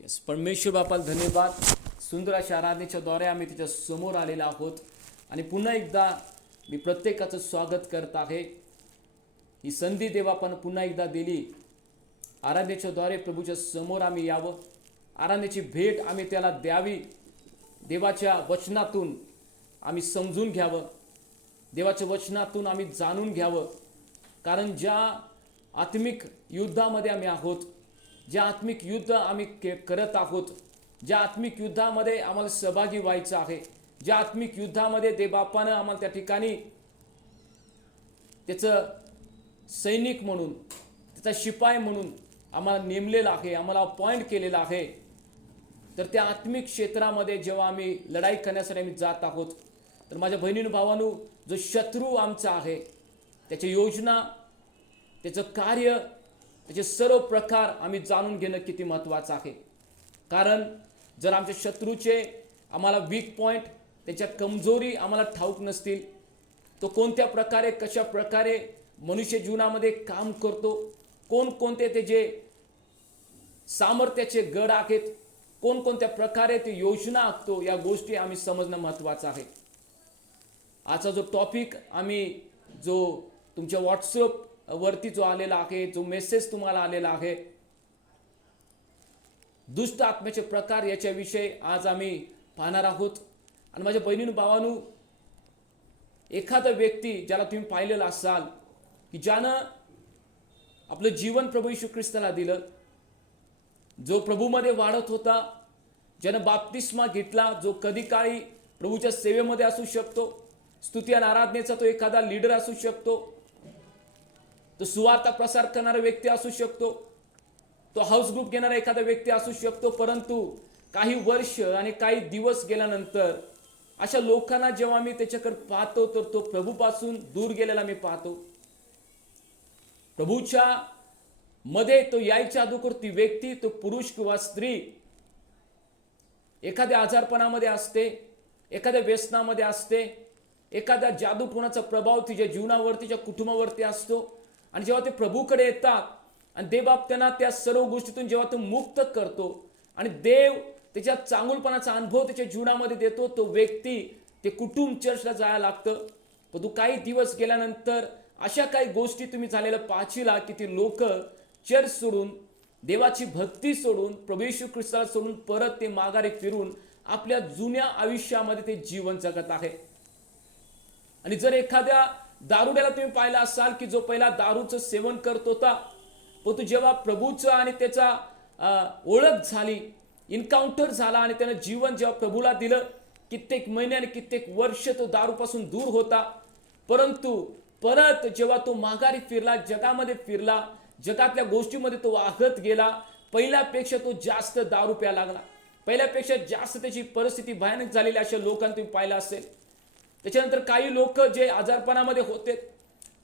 Yes, परमेश्वर बापाला धन्यवाद. सुंदर अशा आराधनेच्या द्वारे आम्ही तिच्या समोर आलेलो आहोत आणि पुन्हा एकदा मी प्रत्येकाचं स्वागत करत आहे. ही संधी देवापानं पुन्हा एकदा दिली. आराधनेच्या द्वारे प्रभूच्या समोर आम्ही यावं, आराधनेची भेट आम्ही त्याला द्यावी. देवाच्या वचनातून आम्ही समजून घ्यावं, देवाच्या वचनातून आम्ही जाणून घ्यावं. कारण ज्या आत्मिक युद्धामध्ये आम्ही आहोत, ज्या आत्मिक युद्ध आम्ही करत आहोत, ज्या आत्मिक युद्धामध्ये आम्हाला सहभागी व्हायचं आहे, ज्या आत्मिक युद्धामध्ये देवबापानं आम्हाला त्या ठिकाणी त्याचं सैनिक म्हणून, त्याचा शिपाई म्हणून आम्हाला नेमलेलं आहे, आम्हाला अपॉइंट केलेलं आहे. तर त्या आत्मिक क्षेत्रामध्ये जेव्हा आम्ही लढाई करण्यासाठी आम्ही जात आहोत, तर माझ्या बहिणीनं भावांनो, जो शत्रू आमचा आहे, त्याची योजना, त्याचं कार्य, त्याचे सर्व प्रकार आम्ही जाणून घेणं किती महत्त्वाचं आहे. कारण जर आमच्या शत्रूचे आम्हाला वीक पॉईंट, त्याच्या कमजोरी आम्हाला ठाऊक नसतील, तो कोणत्या प्रकारे, कशा प्रकारे मनुष्य जीवनामध्ये काम करतो, कोणकोणते त्याचे सामर्थ्याचे गड आहेत, कोणकोणत्या प्रकारे ते योजना आखतो, या गोष्टी आम्ही समजणं महत्त्वाचं आहे. आजचा जो टॉपिक आम्ही जो तुमच्या व्हॉट्सअप वरती जो आलेला आहे, जो मेसेज तुम्हाला आलेला आहे, दुष्ट आत्म्याचे प्रकार, याच्याविषयी आज आम्ही पाहणार आहोत. आणि माझ्या बहिणीनं भावांनो, एखादा व्यक्ती ज्याला तुम्ही पाहिलेला असाल की ज्यानं आपलं जीवन प्रभू येशू ख्रिस्ताला दिलं, जो प्रभूमध्ये वाढत होता, ज्यानं बाप्तिस्मा घेतला, जो कधी काळी प्रभूच्या सेवेमध्ये असू शकतो, स्तुती आणि आराधनेचा तो एखादा लीडर असू शकतो, तो सुवार्ता प्रसार करणारा व्यक्ती असू शकतो, तो हाऊस ग्रुप घेणारा एखादा व्यक्ती असू शकतो. परंतु काही वर्ष आणि काही दिवस गेल्यानंतर अशा लोकांना जेव्हा मी त्याच्याकडे पाहतो, तर तो प्रभूपासून दूर गेलेला मी पाहतो. प्रभूच्या मध्ये तो यायच्या अगोदर ती व्यक्ती, तो पुरुष किंवा स्त्री एखाद्या आजारपणामध्ये असते, एखाद्या व्यसनामध्ये असते, एखाद्या जादूटोणाचा प्रभाव तिच्या जीवनावरती, तिच्या कुटुंबावरती असतो. आणि जेव्हा ते प्रभूकडे येतात आणि देवबाप त्यांना त्या सर्व गोष्टीतून जेव्हा तो मुक्त करतो आणि देव त्याच्या चांगुलपणाचा अनुभव त्याच्या जीवनामध्ये देतो, तो व्यक्ती, ते कुटुंब चर्चला जायला लागतं. पण तू काही दिवस गेल्यानंतर अशा काही गोष्टी तुम्ही झालेल्या पाहशीला की ती लोक चर्च सोडून, देवाची भक्ती सोडून, प्रभू येशू ख्रिस्ताला सोडून परत ते माघारी फिरून आपल्या जुन्या आयुष्यामध्ये ते जीवन जगत आहे. आणि जर एखाद्या दारुड्याला तुम्ही पाहिला असाल की जो पहिला दारूचं सेवन करत होता, पण तो जेव्हा प्रभूचं आणि त्याचा ओळख झाली, इन्काउंटर झाला आणि त्यानं जीवन जेव्हा प्रभूला दिलं, कित्येक महिने आणि कित्येक वर्ष तो दारूपासून दूर होता. परंतु परत जेव्हा तो माघारी फिरला, जगामध्ये फिरला, जगातल्या गोष्टीमध्ये तो वाहत गेला, पहिल्यापेक्षा तो जास्त दारू प्यायला लागला, पहिल्यापेक्षा जास्त त्याची परिस्थिती भयानक झालेली अशा लोकांना तुम्ही पाहिलं असेल. त्याच्यानंतर काही लोक जे आजारपणामध्ये होते,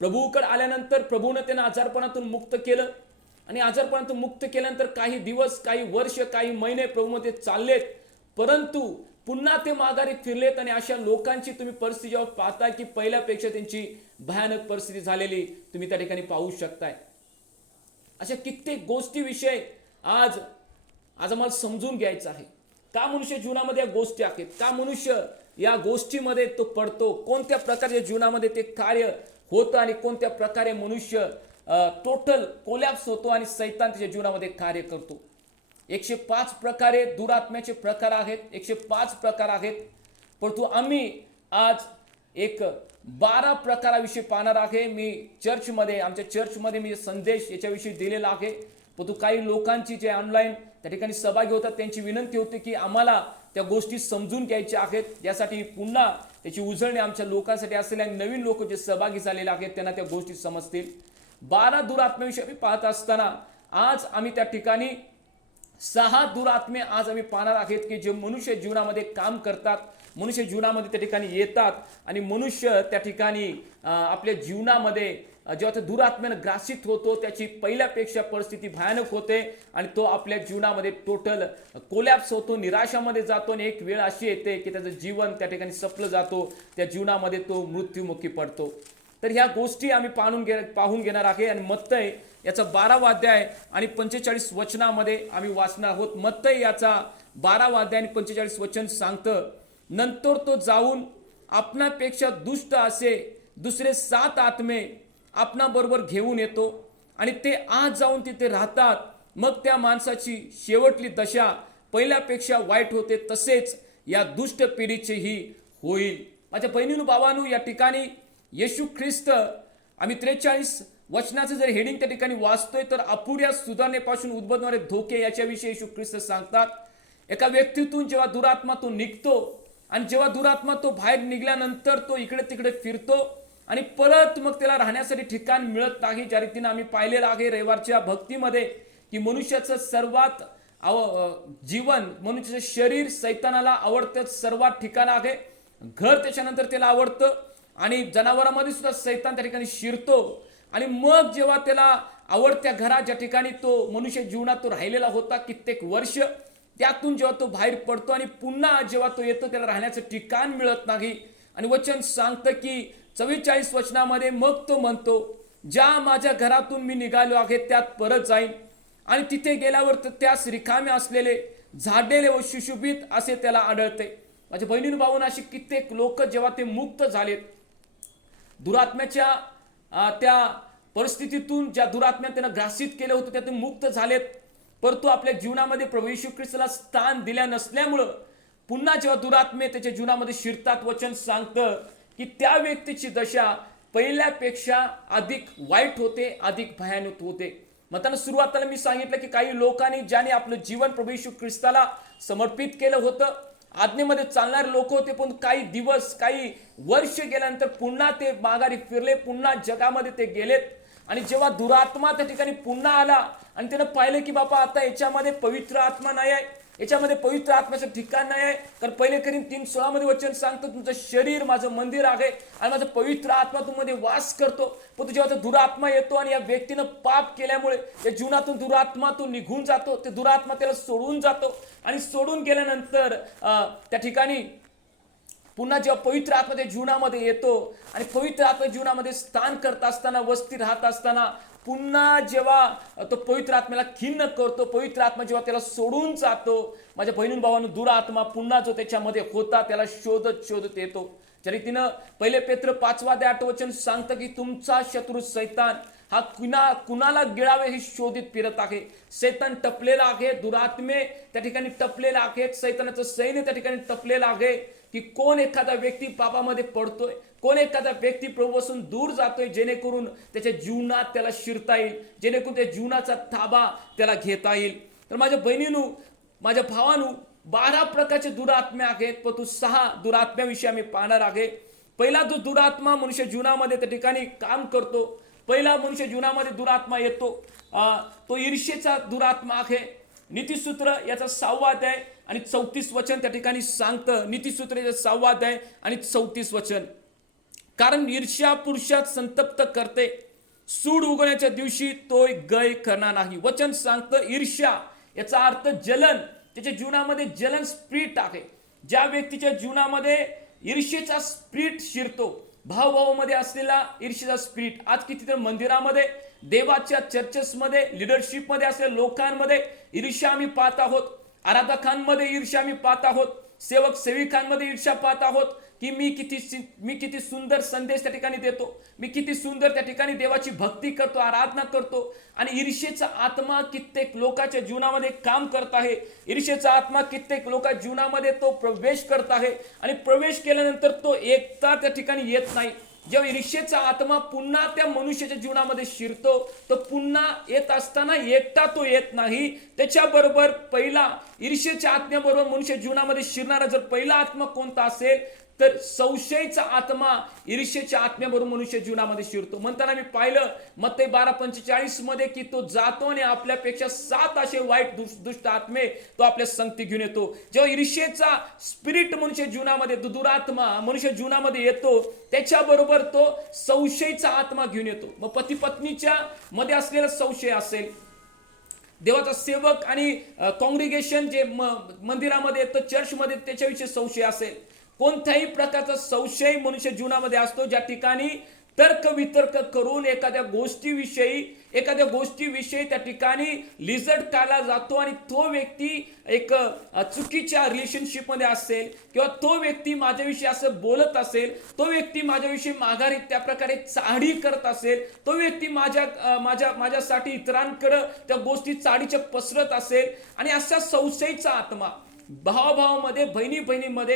प्रभूकडे आल्यानंतर प्रभूनं त्यांना आजारपणातून मुक्त केलं. आणि आजारपणातून मुक्त केल्यानंतर काही दिवस, काही वर्ष, काही महिने प्रभूमध्ये चाललेत, परंतु पुन्हा ते माघारी फिरलेत. आणि अशा लोकांची तुम्ही परिस्थिती जेव्हा पाहताय की पहिल्यापेक्षा त्यांची भयानक परिस्थिती झालेली तुम्ही त्या ठिकाणी पाहू शकताय. अशा कित्येक गोष्टीविषयी आज आम्हाला समजून घ्यायचं आहे. का मनुष्य जीवनामध्ये या गोष्टी आहेत, का मनुष्य या गोष्टीमध्ये तो पडतो, कोणत्या प्रकारच्या जीवनामध्ये ते कार्य होतं आणि कोणत्या प्रकारे मनुष्य टोटल कोलॅप्स होतो आणि सैतान त्याच्या जीवनामध्ये कार्य करतो. 105 प्रकारे दुरात्म्याचे प्रकार आहेत, 105 प्रकार आहेत. परंतु आम्ही आज एक 12 प्रकाराविषयी पाहणार आहे. मी चर्चमध्ये, आमच्या चर्चमध्ये मी संदेश याच्याविषयी दिलेला आहे. परंतु काही लोकांची जे ऑनलाईन त्या ठिकाणी सहभागी होतात, त्यांची विनंती होती की आम्हाला त्या गोष्टी समजून घ्यायच्या आहेत. यासाठी पुन्हा त्याची उजळणी आमच्या लोकांसाठी असेल आणि नवीन लोक जे सहभागी झालेले आहेत त्यांना त्या गोष्टी समजतील. 12 दुरात्म्याविषयी आम्ही पाहत असताना आज आम्ही त्या ठिकाणी 6 दुरात्मे आज आम्ही पाहणार आहेत की जे मनुष्य जीवनामध्ये काम करतात, मनुष्य जीवनामध्ये त्या ठिकाणी येतात आणि मनुष्य त्या ठिकाणी आपल्या जीवनामध्ये जेव्हा तो दुरात्म्यानं ग्रासित होतो, त्याची पहिल्यापेक्षा परिस्थिती भयानक होते आणि तो आपल्या जीवनामध्ये टोटल कोलॅप्स होतो, निराशामध्ये जातो. आणि एक वेळ अशी येते की त्याचं जीवन त्या ठिकाणी संपलं जातो, त्या जीवनामध्ये तो मृत्युमुखी पडतो. तर ह्या गोष्टी आम्ही पाहून घेणार आहे. आणि मत्तई याचा 12वा अध्याय आणि 45 वचनामध्ये आम्ही वाचणार आहोत. मत्तई याचा 12वा अध्याय आणि 45 वचन सांगतं, नंतर तो जाऊन आपणापेक्षा दुष्ट असे दुसरे 7 आत्मे आपणाबरोबर घेऊन येतो आणि ते आत जाऊन तिथे राहतात. मग त्या माणसाची शेवटली दशा पहिल्यापेक्षा वाईट होते, तसेच या दुष्ट पिढीचेही होईल. माझ्या बहिणीनु भावांनो, या ठिकाणी येशू ख्रिस्त आम्ही 43 वचनाचं जर हेडिंग त्या ठिकाणी वाचतोय तर अपुऱ्या सुधारणेपासून उद्भवणारे धोके याच्याविषयी येशू ख्रिस्त सांगतात. एका व्यक्तीतून जेव्हा दुरात्मा तो निघतो आणि जेव्हा दुरात्मा तो बाहेर निघाल्यानंतर तो इकडे तिकडे फिरतो आणि परत मग त्याला राहण्यासाठी ठिकाण मिळत नाही. ज्या रीतीने आम्ही पाहिलेलं आहे रविवारच्या भक्तीमध्ये की मनुष्याचं सर्वात जीवन, मनुष्याचं शरीर सैतानाला आवडतं सर्वात ठिकाण आहे. घर त्याच्यानंतर त्याला आवडतं आणि जनावरांमध्ये सुद्धा सैतान त्या ठिकाणी शिरतो. आणि मग जेव्हा त्याला आवडत्या घरात ज्या ठिकाणी तो मनुष्य जीवनात तो राहिलेला होता कित्येक वर्ष, त्यातून जेव्हा तो बाहेर पडतो आणि पुन्हा जेव्हा तो येतो त्याला राहण्याचं ठिकाण मिळत नाही. आणि वचन सांगतं की 44 वचनामध्ये मग तो म्हणतो, ज्या माझ्या घरातून मी निघालो आहे त्यात परत जाईन आणि तिथे गेल्यावर तर त्यास रिकामे असलेले, झाडलेले व सुशोभित असे त्याला आढळते. माझ्या बहिणीनं भावना अशी कित्येक लोक जेव्हा ते मुक्त झालेत दुरात्म्याच्या त्या परिस्थितीतून, ज्या दुरात्म्याने त्यांना ग्रासित केलं होतं त्यातून मुक्त झालेत, परंतु आपल्या जीवनामध्ये प्रभू येशू ख्रिस्ताला स्थान दिल्या नसल्यामुळं पुन्हा जेव्हा दुरात्मे त्याच्या जीवनामध्ये शिरतात, वचन सांगतं की त्या व्यक्तीची दशा पहिल्यापेक्षा अधिक वाईट होते, अधिक भयानक होते. म्हणताना सुरुवातीला मी सांगितलं की काही लोकांनी ज्याने आपलं जीवन प्रभू येशू ख्रिस्ताला समर्पित केलं होतं, आज्ञेमध्ये चालणारे लोक होते, पण काही दिवस काही वर्ष गेल्यानंतर पुन्हा ते माघारी फिरले, पुन्हा जगामध्ये ते गेलेत. आणि जेव्हा दुरात्मा त्या ठिकाणी पुन्हा आला आणि त्यानं पाहिलं की बाबा आता याच्यामध्ये पवित्र आत्मा नाही आहे, याच्यामध्ये पवित्र आत्म्याचं ठिकाण नाही आहे. कारण पहिले करीन 3:16 मध्ये वचन सांगतं, तुमचं शरीर माझं मंदिर आहे आणि माझं पवित्र आत्मा तुममध्ये वास करतो. पण जेव्हा तो दुरात्मा येतो आणि या व्यक्तीनं पाप केल्यामुळे त्या जीवनातून दुरात्मा तो निघून जातो, ते दुरात्मा त्याला सोडून जातो आणि सोडून गेल्यानंतर त्या ठिकाणी पुन्हा जेव्हा पवित्र आत्मा त्या जीवनामध्ये येतो आणि पवित्र आत्मा जीवनामध्ये स्थान करत असताना, वस्ती राहत असताना पुन्हा जेव्हा तो पवित्र आत्म्याला खिन्न करतो, पवित्र आत्मा जेव्हा त्याला सोडून जातो, माझ्या बहिणी भावांनो, दुरात्मा पुन्हा जो त्याच्यामध्ये होता त्याला शोधत शोधत येतो. ज्या रीतीनं 1 पेत्र 5 अध्याय 8 वचन सांगतं की तुमचा शत्रू सैतान हा कुणाला गिळावे हे शोधित फिरत आहे. सैतान टपलेला आहे, दुरात्मे त्या ठिकाणी टपलेला आहेत, सैतानाचं सैन्य त्या ठिकाणी टपलेलं आहे की कोण एखादा व्यक्ती पापामध्ये पडतोय, कोण एखादा व्यक्ती प्रभूपासून दूर जातोय, जेणेकरून त्याच्या जीवनात त्याला शिरता येईल, जेणेकरून त्या जीवनाचा ताबा त्याला घेता येईल. तर माझ्या बहिणींनो, माझ्या भावांनो, 12 प्रकारचे दुरात्मे आहेत, परंतु 6 दुरात्म्याविषयी आम्ही पाहणार आहे. पहिला जो दुरात्मा मनुष्य जीवनामध्ये त्या ठिकाणी काम करतो, पहिला मनुष्य जीवनामध्ये दुरात्मा येतो, तो ईर्ष्येचा दुरात्मा आहे. नीतिसूत्र याचा 6वा अध्याय आणि 34 वचन त्या ठिकाणी सांगतं. नीतिसूत्र याचा 6वा अध्याय आणि 34 वचन, कारण ईर्ष्या पुरुषात संतप्त करते, सूड उगवण्याच्या दिवशी तो गय करणार नाही. वचन सांगतं ईर्ष्या याचा अर्थ जलन, त्याच्या जीवनामध्ये जलन स्पिरिट आहे. ज्या व्यक्तीच्या जीवनामध्ये ईर्ष्येचा स्पिरिट शिरतो, भावभावामध्ये असलेला ईर्ष्येचा स्पिरिट, आज कितीतरी मंदिरामध्ये, देवाच्या चर्चेसमध्ये, लिडरशिपमध्ये असलेल्या लोकांमध्ये ईर्ष्या आम्ही पाहत आहोत, आराधकांमध्ये ईर्ष्या आम्ही पाहत आहोत, सेवक सेविकांमध्ये ईर्ष्या पाहत आहोत की मी किती सुंदर संदेश त्या ठिकाणी देतो, मी किती सुंदर त्या ठिकाणी देवाची भक्ती करतो, आराधना करतो. आणि ईर्ष्येचा आत्मा कित्येक लोकांच्या जीवनामध्ये काम करत आहे. ईर्ष्येचा आत्मा कित्येक लोकांच्या जीवनामध्ये तो प्रवेश करत आहे आणि प्रवेश केल्यानंतर तो एकटा त्या ठिकाणी येत नाही. जेव्हा ईर्ष्येचा आत्मा पुन्हा त्या मनुष्याच्या जीवनामध्ये शिरतो, तो पुन्हा येत असताना एकटा तो येत नाही, त्याच्याबरोबर पहिला ईर्ष्येच्या आत्म्याबरोबर मनुष्य जीवनामध्ये शिरणारा जर पहिला आत्मा कोणता असेल तर संशयचा आत्मा ईर्ष्येच्या आत्म्याबरोबर मनुष्य जीवनामध्ये शिरतो. म्हणताना मी पाहिलं मत्तई 12:45 मध्ये की तो जातो आणि आपल्यापेक्षा 7 असे वाईट दुष्ट आत्मे तो आपल्या संगती घेऊन येतो. जेव्हा ईर्ष्येचा स्पिरिट मनुष्य जीवनामध्ये, दुरात्मा मनुष्य जीवनामध्ये येतो, त्याच्याबरोबर तो संशयचा आत्मा घेऊन येतो. मग पती पत्नीच्या मध्ये असलेला संशय असेल, देवाचा सेवक आणि कॉंग्रिगेशन जे मंदिरामध्ये येतं, चर्चमध्ये, त्याच्याविषयी संशय असेल, कोणत्याही प्रकारचा संशय मनुष्य जीवनामध्ये असतो ज्या ठिकाणी तर्कवितर्क करून एखाद्या गोष्टीविषयी त्या ठिकाणी लिजट काढला जातो आणि तो व्यक्ती एक चुकीच्या रिलेशनशिपमध्ये असेल किंवा तो व्यक्ती माझ्याविषयी असं बोलत असेल, तो व्यक्ती माझ्याविषयी माघारी त्या प्रकारे चाडी करत असेल, तो व्यक्ती माझ्यासाठी इतरांकडे त्या गोष्टी चाडीच्या पसरत असेल आणि अशा संशयीचा आत्मा भावाभावामध्ये, बहिणीमध्ये,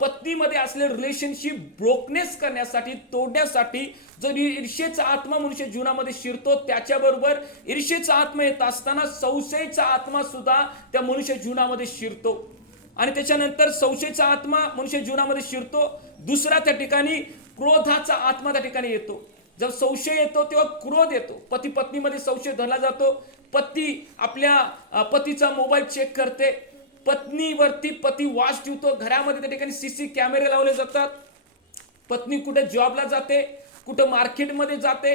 पत्नीमध्ये असलेले रिलेशनशिप ब्रोकनेस करण्यासाठी, तोडण्यासाठी जो ईर्ष्येचा आत्मा मनुष्य जीवनामध्ये शिरतो, त्याच्याबरोबर ईर्ष्येचा आत्मा येत असताना संशयीचा आत्मा सुद्धा त्या मनुष्य जीवनामध्ये शिरतो आणि त्याच्यानंतर संशयीचा आत्मा मनुष्य जीवनामध्ये शिरतो. दुसरा त्या ठिकाणी क्रोधाचा आत्मा त्या ठिकाणी येतो. जब संशय येतो तेव्हा क्रोध येतो. पती पत्नीमध्ये संशय धरला जातो. पती आपल्या पतीचा मोबाईल चेक करते, पत्नीवरती पती वास ठेवतो. घरामध्ये त्या ठिकाणी सीसी कॅमेरे लावले जातात. पत्नी कुठे जॉबला जाते, कुठं मार्केटमध्ये जाते,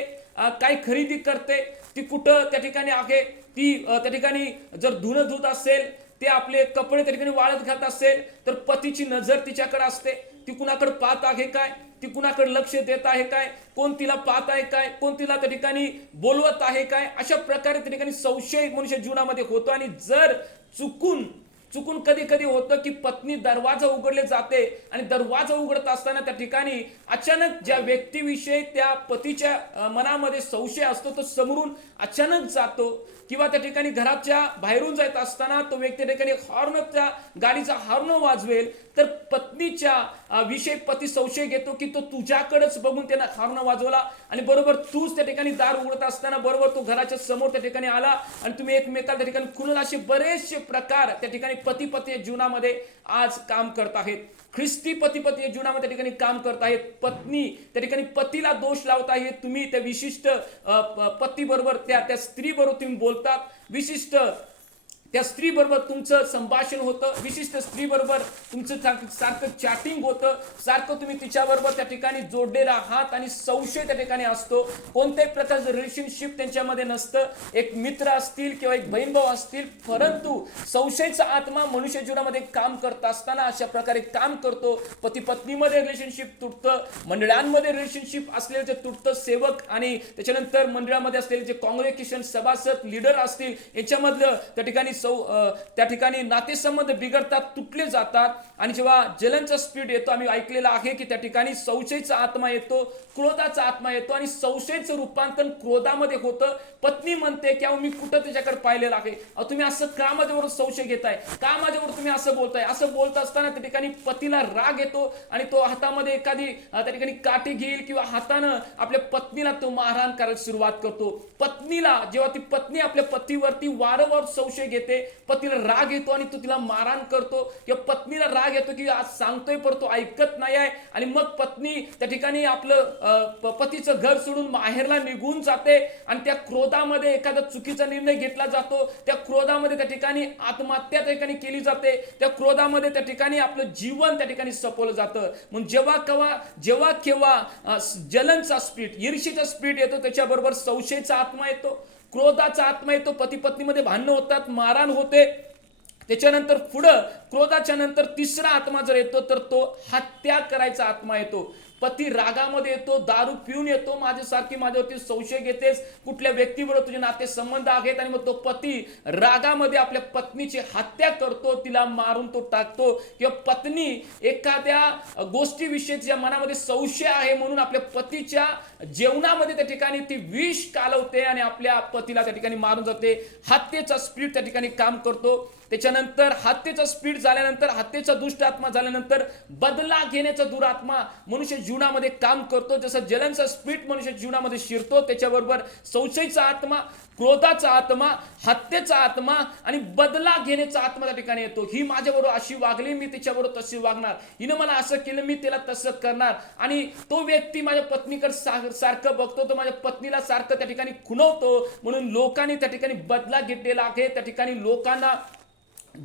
काय खरेदी करते, ती कुठं त्या ठिकाणी आहे, ती त्या ठिकाणी जर धुणं धुत असेल, ते आपले कपडे त्या ठिकाणी वाळत घालत असेल तर पतीची नजर तिच्याकडे असते. ती कुणाकडे पाहत आहे काय, ती कुणाकडे लक्ष देत आहे काय, कोण तिला पाहत आहे काय, कोण तिला त्या ठिकाणी बोलवत आहे काय, अशा प्रकारे त्या ठिकाणी संशय मनुष्य जीवनामध्ये होतो. आणि जर चुकून कधी कधी होतं की पत्नी दरवाजा उघडले जाते आणि दरवाजा उघडत असताना त्या ठिकाणी अचानक ज्या व्यक्तीविषयी त्या पतीच्या मनामध्ये संशय असतो तो समोरून अचानक जातो किंवा त्या ठिकाणी घराच्या बाहेरून जात असताना तो व्यक्ती त्या ठिकाणी हॉर्नच्या गाडीचा हॉर्न वाजवेल तर पत्नीच्या विषयी पती संशय घेतो की तो तुझ्याकडेच बघून त्यानं हॉर्न वाजवला आणि बरोबर तूच त्या ठिकाणी दार उघडत असताना बरोबर तो घराच्या समोर त्या ठिकाणी आला आणि तुम्ही एकमेकाला त्या ठिकाणी खुलून, असे बरेचसे प्रकार त्या ठिकाणी पती जीवनामध्ये आज काम करत आहेत. ख्रिस्ती पती जीवनामध्ये त्या ठिकाणी काम करत आहेत. पत्नी त्या ठिकाणी पतीला दोष लावत आहे. तुम्ही त्या विशिष्ट पती बरोबर त्या स्त्री बरोबर तुम्ही बोलतात, विशिष्ट त्या स्त्री बरोबर तुमचं संभाषण होतं, विशिष्ट स्त्री बरोबर तुमचं सारखं चॅटिंग होतं, सारखं तुम्ही तिच्याबरोबर त्या ठिकाणी जोडलेला आहात आणि संशय त्या ठिकाणी असतो. कोणत्याही प्रकारचं रिलेशनशिप त्यांच्यामध्ये नसतं. एक मित्र असतील किंवा एक बहीण भाऊ असतील, परंतु संशयचा आत्मा मनुष्य जीवनामध्ये काम करत असताना अशा प्रकारे काम करतो. पती पत्नीमध्ये रिलेशनशिप तुटतं, मंडळांमध्ये रिलेशनशिप असलेले जे तुटतं, सेवक आणि त्याच्यानंतर मंडळामध्ये असलेले जे काँग्रेगेशन सभासद लीडर असतील याच्यामधलं त्या ठिकाणी नातेसंबंध बिघडतात, तुटले जातात. आणि जेव्हा जलनचा स्पीड येतो, आम्ही ऐकलेलं आहे की त्या ठिकाणी संशयचा आत्मा येतो, क्रोधाचा आत्मा येतो आणि संशयचं रूपांतर क्रोधामध्ये होतं. पत्नी म्हणते की मी कुठं त्याच्याकडे पाहिलेलं आहे, तुम्ही असं का माझ्यावर संशय घेताय, का माझ्यावर तुम्ही असं बोलताय. असं बोलत असताना त्या ठिकाणी पतीला राग येतो आणि तो हातामध्ये एखादी त्या ठिकाणी काठी घेईल किंवा हातानं आपल्या पत्नीला तो मारहाण करायला सुरुवात करतो. पत्नीला जेव्हा ती पत्नी आपल्या पतीवरती वारंवार संशय घेते, पतीला राग येतो आणि तो तिला मारहाण करतो किंवा पत्नीला राग येतो की आज सांगतोय पण तो ऐकत नाही आहे आणि मग पत्नी त्या ठिकाणी आपलं पतीचं घर सोडून माहेरला निघून जाते आणि त्या क्रोधामध्ये एखादा चुकीचा निर्णय घेतला जातो. त्या क्रोधामध्ये त्या ठिकाणी आत्महत्या त्या ठिकाणी केली जाते. त्या क्रोधामध्ये त्या ठिकाणी आपलं जीवन त्या ठिकाणी सपवलं जातं. मग जेव्हा केव्हा जलनचा स्पीड, ईर्ष्येचा स्पीड येतो, त्याच्याबरोबर संशयचा आत्मा येतो, क्रोधाचा आत्मा येतो, पती पत्नीमध्ये भांडणं होतात, मारहाण होते. त्याच्यानंतर पुढं क्रोधाच्या नंतर तिसरा आत्मा जर येतो तर तो हत्या करायचा आत्मा येतो. पती रागामध्ये येतो, दारू पिऊन येतो, माझ्यासारखी माझ्यावरती संशय घेतेस, कुठल्या व्यक्तीबरोबर तुझे नाते संबंध आहेत, आणि मग तो पती रागामध्ये आपल्या पत्नीची हत्या करतो, तिला मारून तो टाकतो. किंवा पत्नी एखाद्या गोष्टीविषयी तिच्या मनामध्ये संशय आहे म्हणून आपल्या पतीच्या जेवणामध्ये त्या ठिकाणी ती विष कालवते आणि आपल्या पतीला त्या ठिकाणी मारून जाते. हत्येचा स्पीड त्या ठिकाणी काम करतो. त्याच्यानंतर हत्येचा स्पीड झाल्यानंतर, हत्येचा दुष्ट आत्मा झाल्यानंतर बदला घेण्याचा दुरात्मा मनुष्य जीवनामध्ये काम करतो. जसं जलनचा स्पीड मनुष्य जीवनामध्ये शिरतो, त्याच्याबरोबर संशयचा आत्मा, क्रोधाचा आत्मा, हत्येचा आत्मा आणि बदला घेण्याचा आत्मा त्या ठिकाणी येतो. ही माझ्याबरोबर अशी वागली, मी तिच्याबरोबर तशी वागणार, हिनं मला असं केलं, मी तिला तसं करणार. आणि तो व्यक्ती माझ्या पत्नीकडे सारखं बघतो, तो माझ्या पत्नीला सारखं त्या ठिकाणी खुणवतो. म्हणून लोकांनी त्या ठिकाणी बदला घेतलेला आहे, त्या ठिकाणी लोकांना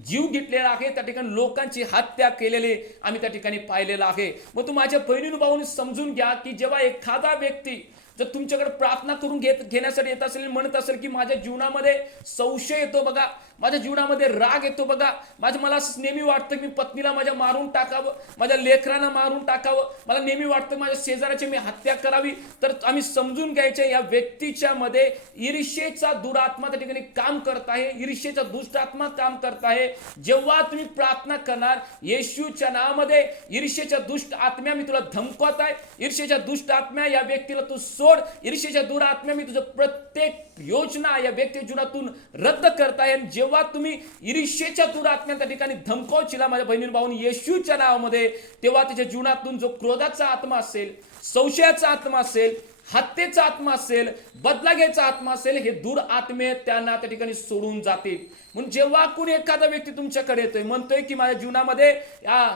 जीव घेतलेला आहे, त्या ठिकाणी लोकांची हत्या केलेली आम्ही त्या ठिकाणी पाहिलेलं आहे. मग तू माझ्या बहिणीनं भाऊनी समजून घ्या की जेव्हा एखादा व्यक्ती जर तुमच्याकडे प्रार्थना करून घेण्यासाठी येत असेल, म्हणत असेल की माझ्या जीवनामध्ये संशय येतो, बघा माझ्या जीवनामध्ये राग येतो बघा. मला असं नेहमी वाटतं की मी पत्नीला माझ्या मारून टाकावं, माझ्या लेकरांना मारून टाकावं, मला नेहमी वाटतं माझ्या शेजाऱ्याची मी हत्या करावी. तर आम्ही समजून घ्यायचे या व्यक्तीच्या मध्ये ईर्ष्येचा दुरात्मा त्या ठिकाणी काम करत आहे, ईर्ष्येचा दुष्ट आत्मा काम करत आहे. जेव्हा तुम्ही प्रार्थना करणार येशूच्या नावामध्ये, ईर्ष्येच्या दुष्ट आत्म्या मी तुला धमकवत आहे, ईर्ष्येच्या दुष्ट आत्म्या या व्यक्तीला तू सोड, ईर्ष्येच्या दुरात्म्या मी तुझं प्रत्येक योजना या व्यक्ती जीवनातून रद्द करताय. आणि जेव्हा तुम्ही ईर्ष्येच्या दुरात्म्या त्या ठिकाणी धमकावचिला माझ्या बहिणी भाऊनी येशूच्या नावामध्ये, तेव्हा त्याच्या जीवनातून जो क्रोधाचा आत्मा असेल, संशयाचा आत्मा असेल, हत्येचा आत्मा असेल, बदला घ्यायचा आत्मा असेल, हे दूर आत्मे त्यांना त्या ठिकाणी सोडून जातील. म्हणून जेव्हा कोणी एखादा व्यक्ती तुमच्याकडे येतोय, म्हणतोय की माझ्या जीवनामध्ये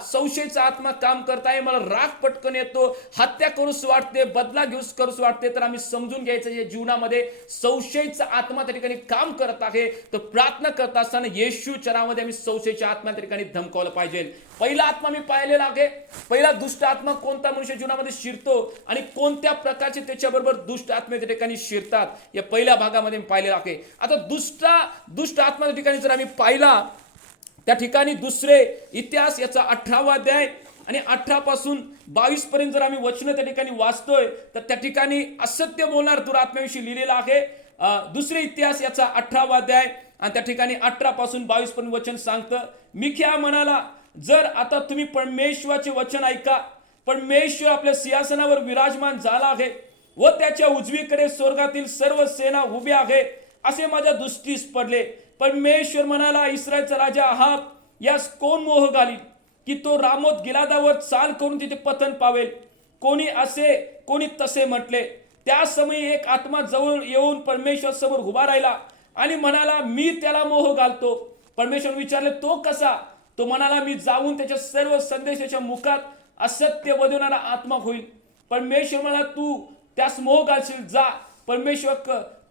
संशयाचा आत्मा काम करताय, मला राग पटकन येतो, हत्या करूच वाटते, बदला घेऊस करूच वाटते, तर आम्ही समजून घ्यायचं या जीवनामध्ये संशयाचा आत्मा त्या ठिकाणी काम करत आहे. तर प्रार्थना करत असताना येशूच्या नावामध्ये आम्ही संशयाच्या आत्मा त्या ठिकाणी धमकावलं पाहिजे. पहिला आत्मा मी पाहिलेला आहे, पहिला दुष्ट आत्मा कोणता मनुष्य जीवनामध्ये शिरतो आणि कोणत्या प्रकारचे त्याच्याबरोबर दुष्ट आत्मे त्या ठिकाणी शिरतात, या पहिल्या भागामध्ये मी पाहिलेला आहे. आता दुष्ट आत्मा त्या ठिकाणी जर आम्ही पाहिला, त्या ठिकाणी दुसरे इतिहास याचा 18वा अध्याय आणि 18 पासून 22 पर्यंत जर आम्ही वचन त्या ठिकाणी वाचतोय, तर त्या ठिकाणी असत्य बोलणार दुरात्म्याविषयी लिहिलेलं आहे. दुसरे इतिहास याचा 18वा अध्याय आणि त्या ठिकाणी 18 पासून 22 पर्यंत वचन सांगतं. मिख्या म्हणाला, जर आता तुम्ही परमेश्वराचे वचन ऐका, परमेश्वर आपल्या सिंहासनावर विराजमान झाला आहे व त्याच्या उजवीकडे स्वर्गातील सर्व सेना उभ्या आहे, असे माझ्या दृष्टीस पडले. परमेश्वर म्हणाला, इस्रायलचा राजा अहाब यास कोण मोह घालील की तो रामोत गिलादावर चाल करून तिथे पतन पावेल. कोणी असे कोणी तसे म्हटले. त्या समयी एक आत्मा जवळ येऊन परमेश्वर समोर उभा राहिला आणि म्हणाला, मी त्याला मोह घालतो. परमेश्वर विचारले, तो कसा? तो म्हणाला, मी जाऊन त्याच्या सर्व संदेशाच्या मुखात असत्य वदवणारा आत्मा होईल. परमेश्वर म्हणाला, तू त्यास मोह घालशील, जा. परमेश्वर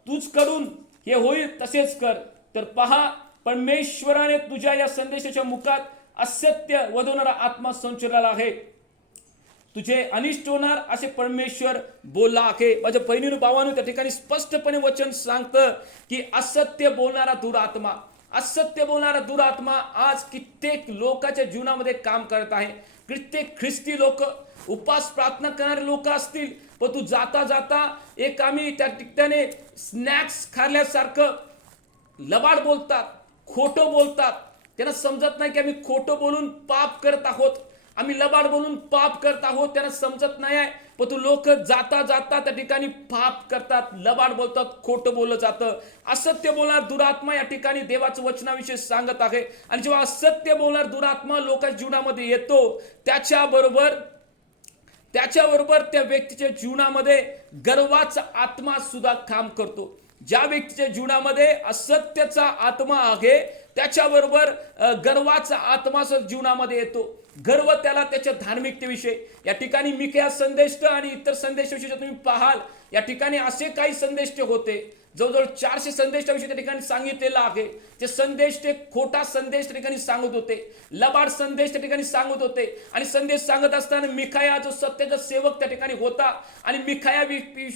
तूच करून हे होईल तसेच कर. तर पहा, परमेश्वराने तुझ्या या संदेशाच्या मुखात असत्य वदवणारा आत्मा संचरला आहे, तुझे अनिष्ट होणार असे परमेश्वर बोलला आहे. माझ्या बहिणीनु भावांनो, त्या ठिकाणी स्पष्टपणे वचन सांगतं की असत्य बोलणारा दुरात्मा, असत्य बोलणारा दुरात्मा आज कित्येक लोकांच्या जीवनामध्ये काम करत आहे. कित्येक ख्रिस्ती लोक, उपास प्रार्थना करणारे लोक असतील, पण तू जाता जाता एक आम्ही त्या ठिकाणी स्नॅक्स खाल्ल्यासारखं लबाड बोलतात, खोटं बोलतात. त्यांना समजत नाही की आम्ही खोटं बोलून पाप करत आहोत, आम्ही लबाड बोलून पाप करत आहोत, त्यांना समजत नाही आहे. पण तू लोक जाता जाता त्या ठिकाणी पाप करतात, लबाड बोलतात, खोटं बोललं जातं. असत्य बोलणार दुरात्मा या ठिकाणी देवाचं वचनाविषयी सांगत आहे. आणि जेव्हा असत्य बोलणार दुरात्मा लोकांच्या जीवनामध्ये येतो, त्याच्याबरोबर त्या व्यक्तीच्या जीवनामध्ये गर्वाचा आत्मा सुद्धा काम करतो. ज्या व्यक्तीच्या जीवनामध्ये असत्याचा आत्मा आहे, त्याच्याबरोबर गर्वाचा आत्मा जीवनामध्ये येतो. गर्व त्याला त्याच्या धार्मिकतेविषयी. या ठिकाणी मिख्या संदेश आणि इतर संदेशाविषयी तुम्ही पाहाल, या ठिकाणी असे काही संदेश होते, जवळजवळ 400 संदेशाविषयी त्या ठिकाणी सांगितलेलं आहे. ते संदेश ते खोटा संदेश त्या ठिकाणी सांगत होते, लबाड संदेश त्या ठिकाणी सांगत होते. आणि संदेश सांगत असताना मिखाया जो सत्याचा सेवक त्या ठिकाणी होता, आणि मिखाया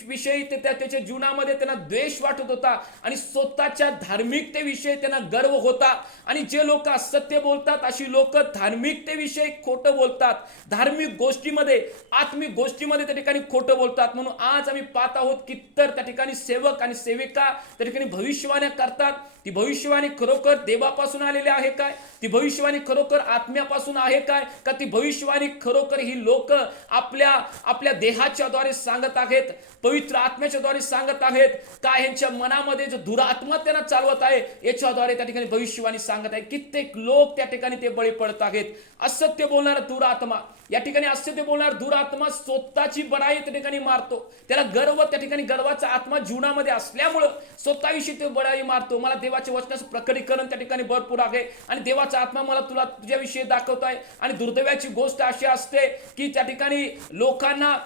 विषयी त्याच्या जीवनामध्ये त्यांना द्वेष वाटत होता आणि स्वतःच्या धार्मिकतेविषयी त्यांना गर्व होता. आणि जे लोक असत्य बोलतात, अशी लोक धार्मिकतेविषयी खोटं बोलतात, धार्मिक गोष्टीमध्ये, आत्मिक गोष्टीमध्ये त्या ठिकाणी खोटं बोलतात. म्हणून आज आम्ही पाहत आहोत की तर त्या ठिकाणी सेवक आणि सेविका त्या ठिकाणी भविष्यवाण्या करतात. ती भविष्यवाणी खरोखर देवापासून आलेली आहे काय? ती भविष्यवाणी खरोखर आत्म्यापासून आहे काय? का ती भविष्यवाणी खरोखर ही लोक आपल्या देहाच्या द्वारे सांगत आहेत, पवित्र आत्म्याच्या द्वारे सांगत आहेत का? यांच्या मनामध्ये जो दुरात्मा त्यांना चालवत आहे, याच्याद्वारे त्या ठिकाणी भविष्यवाणी सांगत आहे. कित्येक लोक त्या ठिकाणी ते बळी पडत आहेत. असत्य बोलणारा दुरात्मा, या ठिकाणी असत्य बोलणारा दुरात्मा स्वतःची बडाई त्या ठिकाणी मारतो. त्याला गर्व, त्या ठिकाणी गर्वाचा आत्मा जीवनामध्ये असल्यामुळं स्वतःविषयी ते बडाई मारतो. मला देवाच्या वचनाचं प्रकटीकरण त्या ठिकाणी भरपूर आहे आणि देवाचा आत्मा मला तुझ्याविषयी दाखवत आहे. आणि दुर्दैवाची गोष्ट अशी असते की त्या ठिकाणी लोकांना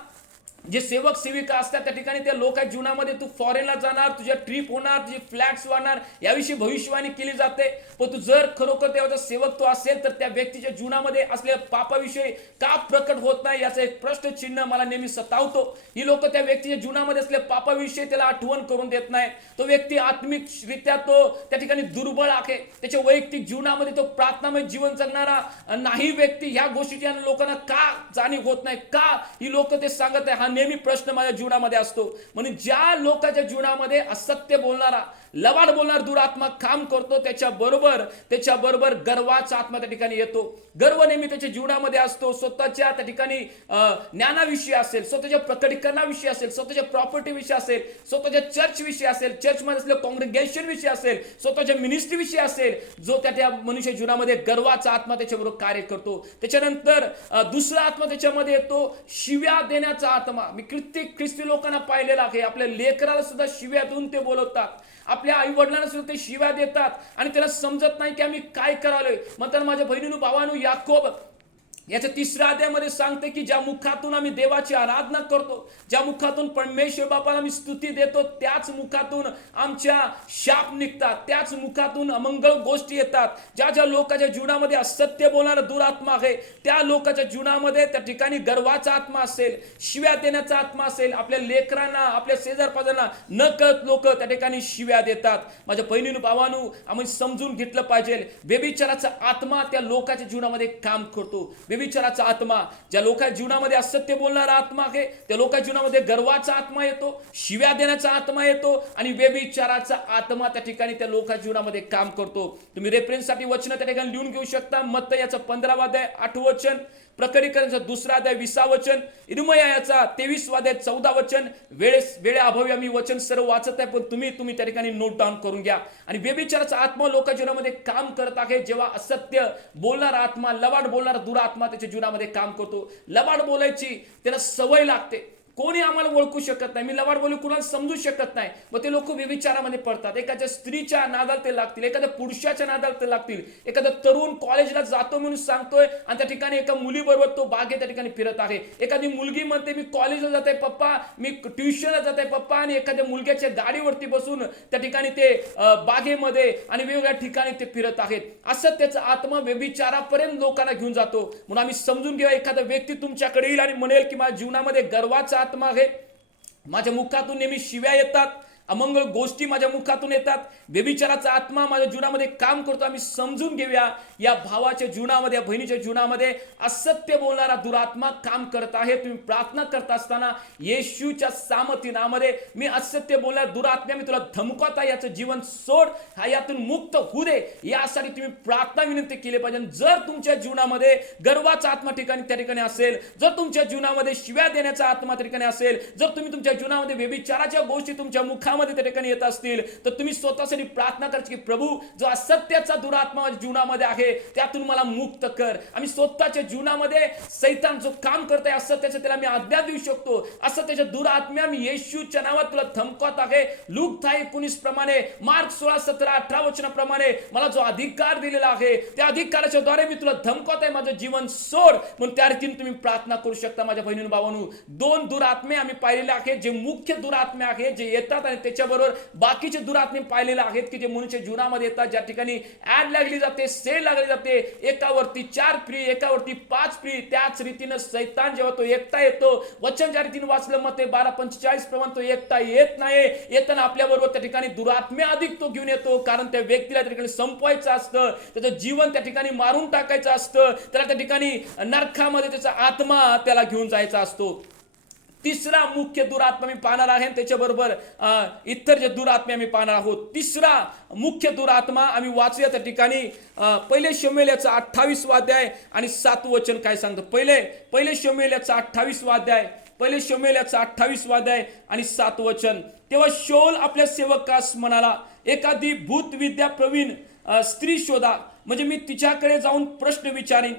जे सेवक सेविका असतात त्या ठिकाणी त्या लोकांच्या जीवनामध्ये तू फॉरेनला जाणार, तुझ्या ट्रिप होणार, तुझे फ्लॅट्स वाढणार, याविषयी भविष्यवाणी केली जाते. पण तू जर खरोखर देवाचा सेवक तो असेल तर त्या व्यक्तीच्या जीवनामध्ये असलेल्या पापाविषयी का प्रकट होत नाही याचा एक प्रश्नचिन्ह मला नेहमी सतावतो. ही लोक त्या व्यक्तीच्या जीवनामध्ये असलेल्या पापाविषयी त्याला आठवण करून देत नाही. तो व्यक्ती आत्मिकरित्या तो त्या ठिकाणी दुर्बळ आहे. त्याच्या वैयक्तिक जीवनामध्ये तो प्रार्थनामय जीवन जगणारा नाही व्यक्ती. ह्या गोष्टीच्या लोकांना का जाणीव होत नाही, का ही लोक ते सांगत आहे, हा नेहमी प्रश्न माझ्या जीवनामध्ये असतो. म्हणून ज्या लोकांच्या जीवनामध्ये असत्य बोलणारा, लवाड बोलणारा दुरात्मा काम करतो, त्याच्याबरोबर गर्वाचा आत्मा त्या ठिकाणी येतो. गर्व नेहमी त्याच्या जीवनामध्ये असतो. स्वतःच्या त्या ठिकाणी ज्ञानाविषयी असेल, स्वतःच्या प्रकटीकरणाविषयी असेल, स्वतःच्या प्रॉपर्टी विषयी असेल, स्वतःच्या चर्च विषयी असेल, चर्चमध्ये असलेल्या कॉंग्रेगेशन विषयी असेल, स्वतःच्या मिनिस्ट्री विषयी असेल, जो त्या मनुष्य जीवनामध्ये गर्वाचा आत्मा त्याच्याबरोबर कार्य करतो. त्याच्यानंतर दुसरा आत्मा त्याच्यामध्ये येतो, शिव्या देण्याचा आत्मा. मी कित्येक ख्रिस्ती लोकांना पाहिलेला आहे, आपल्या लेकराला सुद्धा शिव्या देऊन ते बोलवतात, आपल्या आई वडिलांना सुद्धा ते शिव्या देतात आणि त्याला समजत नाही की आम्ही काय करालोय. म्हणतात माझ्या बहिणीनु भावानु, याकोब याच्या 3ऱ्या अध्यायामध्ये सांगते की ज्या मुखातून आम्ही देवाची आराधना करतो, ज्या मुखातून परमेश्वर बापाला आम्ही स्तुती देतो, त्याच मुखातून आमच्या शाप निघतात, त्याच मुखातून अमंगळ गोष्टी येतात. ज्या ज्या लोकांच्या जीवनामध्ये असत्य बोलणारा दुरात्मा आहे, त्या लोकांच्या जीवनामध्ये त्या ठिकाणी गर्वाचा आत्मा असेल, शिव्या देण्याचा आत्मा असेल. आपल्या लेकरांना, आपल्या शेजारपाजांना न कळत लोक त्या ठिकाणी शिव्या देतात. माझ्या बहिणीनु भावांनो, आम्ही समजून घेतलं पाहिजे, व्यभिचाराचा आत्मा त्या लोकांच्या जीवनामध्ये काम करतो. व्यभिचाराचा आत्मा, ज्या लोकांच्या जीवनामध्ये असत्य बोलणारा आत्मा आहे, त्या लोकांच्या जीवनामध्ये गर्वाचा आत्मा येतो, शिव्या देण्याचा आत्मा येतो आणि व्यभिचाराचा आत्मा त्या ठिकाणी त्या लोकांच्या जीवनामध्ये काम करतो. तुम्ही रेफरन्ससाठी वचन त्या ठिकाणी लिहून घेऊ शकता. मत्ती याचा 15वा अध्याय 8 वचन, प्रकटीकरणाचा 2रा अध्याय 20 वचन, इर्मया याचा 23वा अध्याय 14 वचन. वेळेअभावी आम्ही वचन सर्व वाचत आहे, पण तुम्ही त्या ठिकाणी नोट डाऊन करून घ्या. आणि व्यभिचाराचा आत्मा लोकांच्या जीवनामध्ये काम करत आहे. जेव्हा असत्य बोलणारा आत्मा, लबाड बोलणारा दुरात्मा त्याच्या जीवनामध्ये काम करतो. लबाड बोलायची त्याला सवय लागते. कोणी आम्हाला ओळखू शकत नाही, मी लबाड बोलू कुणाला समजू शकत नाही, मग ते लोक व्यभिचारामध्ये पडतात. एखाद्या स्त्रीच्या नादाला ते लागतील, एखाद्या पुरुषाच्या नादाला ते लागतील. एखादा तरुण कॉलेजला जातो म्हणून सांगतोय आणि त्या ठिकाणी एका मुलीबरोबर तो बागे त्या ठिकाणी फिरत आहे. एखादी मुलगी म्हणते मी कॉलेजला जाते पप्पा, मी ट्युशनला जाते पप्पा, आणि एखाद्या मुलग्याच्या गाडीवरती बसून त्या ठिकाणी ते बागेमध्ये आणि वेगवेगळ्या ठिकाणी ते फिरत आहेत. असं त्याचा आत्मा व्यभिचारापर्यंत लोकांना घेऊन जातो. म्हणून आम्ही समजून घ्या, एखादा व्यक्ती तुमच्याकडे येईल आणि म्हणेल की माझ्या जीवनामध्ये गर्वाचा आत्मा आहे, माझ्या मुखातून नेहमी शिव्या येतात, अमंगळ गोष्टी माझ्या मुखातून येतात, व्यभिचाराचा आत्मा माझ्या जीवनामध्ये काम करतो. आम्ही समजून घेऊया, या भावाच्या जीवनामध्ये, या बहिणीच्या जीवनामध्ये असत्य बोलणारा दुरात्मा काम करत आहे. तुम्ही प्रार्थना करत असताना येशूच्या सामर्थी नामामध्ये मी असत्य बोलणारा दुरात्म्या, मी तुला धमकवत आहे, याचं जीवन सोड, हा यातून मुक्त होऊ दे, यासाठी तुम्ही प्रार्थना विनंती केली पाहिजे. जर तुमच्या जीवनामध्ये गर्वाचा आत्मा त्या ठिकाणी असेल, जर तुमच्या जीवनामध्ये शिव्या देण्याचा आत्मा त्या ठिकाणी असेल, जर तुम्ही तुमच्या जीवनामध्ये व्यभिचाराच्या गोष्टी तुमच्या मुखामध्ये त्या ठिकाणी येत असतील, तर तुम्ही स्वतःसाठी प्रार्थना करायची की प्रभू, जो असत्याचा दुरात्मा माझ्या जीवनामध्ये आहे त्यातून मला मुक्त कर. आम्ही स्वतःच्या जीवनामध्ये सैतान जो काम करत आहे असत्याचं, त्याला मी आज्ञा देऊ शकतो. असत्याच्या दुरात्म्या मी येशूच्या नावात तुला धमकवत आहे. लूक 19 प्रमाणे, मार्क 16, 17, 18 वचनाप्रमाणे मला जो अधिकार दिलेला आहे, त्या अधिकाराच्या द्वारे मी तुला धमकवत आहे, माझं जीवन सोड. म्हणून त्या रीतीने तुम्ही प्रार्थना करू शकता. माझ्या बहिणींनो भावांनो, 2 दुरात्मे आम्ही पाहिलेले आहेत, जे मुख्य दुरात्मे आहेत, जे येतात, आणि त्याच्याबरोबर बाकीचे दुरात्मे पाहिलेले आहेत की जे मनुष्य जीवनामध्ये येतात, ज्या ठिकाणी ऍड लागली जाते, सेल लागली जाते, एकावरती 4 फ्री, एकावरती 5 फ्री. त्याच रीतीने सैतान जेव्हा तो एकटा येतो, वचन ज्या रीतीने वाचलं मग ते 12:45 प्रमाणे, तो एकटा येत नाही. येताना आपल्याबरोबर त्या ठिकाणी दुरात्मे अधिक तो घेऊन येतो, कारण त्या व्यक्तीला त्या ठिकाणी संपवायचं असतं, त्याचं जीवन त्या ठिकाणी मारून टाकायचं असतं, त्याला त्या ठिकाणी नरकामध्ये त्याचा आत्मा त्याला घेऊन जायचा असतो. 3रा मुख्य दुरात्मा मी पाहणार आहे, त्याच्याबरोबर इतर जे दुरात्मे आम्ही पाहणार आहोत. 3रा मुख्य दुरात्मा आम्ही वाचूया त्या ठिकाणी. पहिले शमूएल याचा 28वा अध्याय आणि 7 वचन काय सांगतं. पहिले शमूएल याचा 28वा अध्याय, पहिले शमूएल याचा 28वा अध्याय आणि 7 वचन. तेव्हा शाऊल आपल्या सेवकास म्हणाला, एखादी भूतविद्या प्रवीण स्त्री शोधा, म्हणजे मी तिच्याकडे जाऊन प्रश्न विचारीन.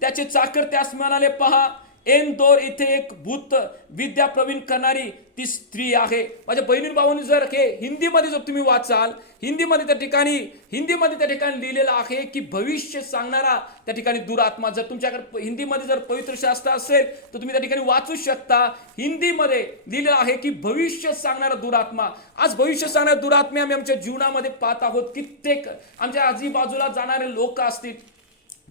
त्याचे चाकर त्यास म्हणाले, पहा एनदोर इथे एक भूत विद्या प्रवीण करणारी ती स्त्री आहे. माझ्या बहिणी भावांनी जर हे हिंदीमध्ये जर तुम्ही वाचाल, हिंदीमध्ये त्या ठिकाणी लिहिलेलं आहे की भविष्य सांगणारा त्या ठिकाणी दुरात्मा. जर तुमच्याकडे हिंदीमध्ये जर पवित्र शास्त्र असेल तर तुम्ही त्या ठिकाणी वाचू शकता. हिंदीमध्ये लिहिलेलं आहे की भविष्य सांगणारा दुरात्मा. आज भविष्य सांगणारे दुरात्मे आम्ही आमच्या जीवनामध्ये पाहत आहोत. कित्येक आमच्या आजूबाजूला जाणारे लोक असतील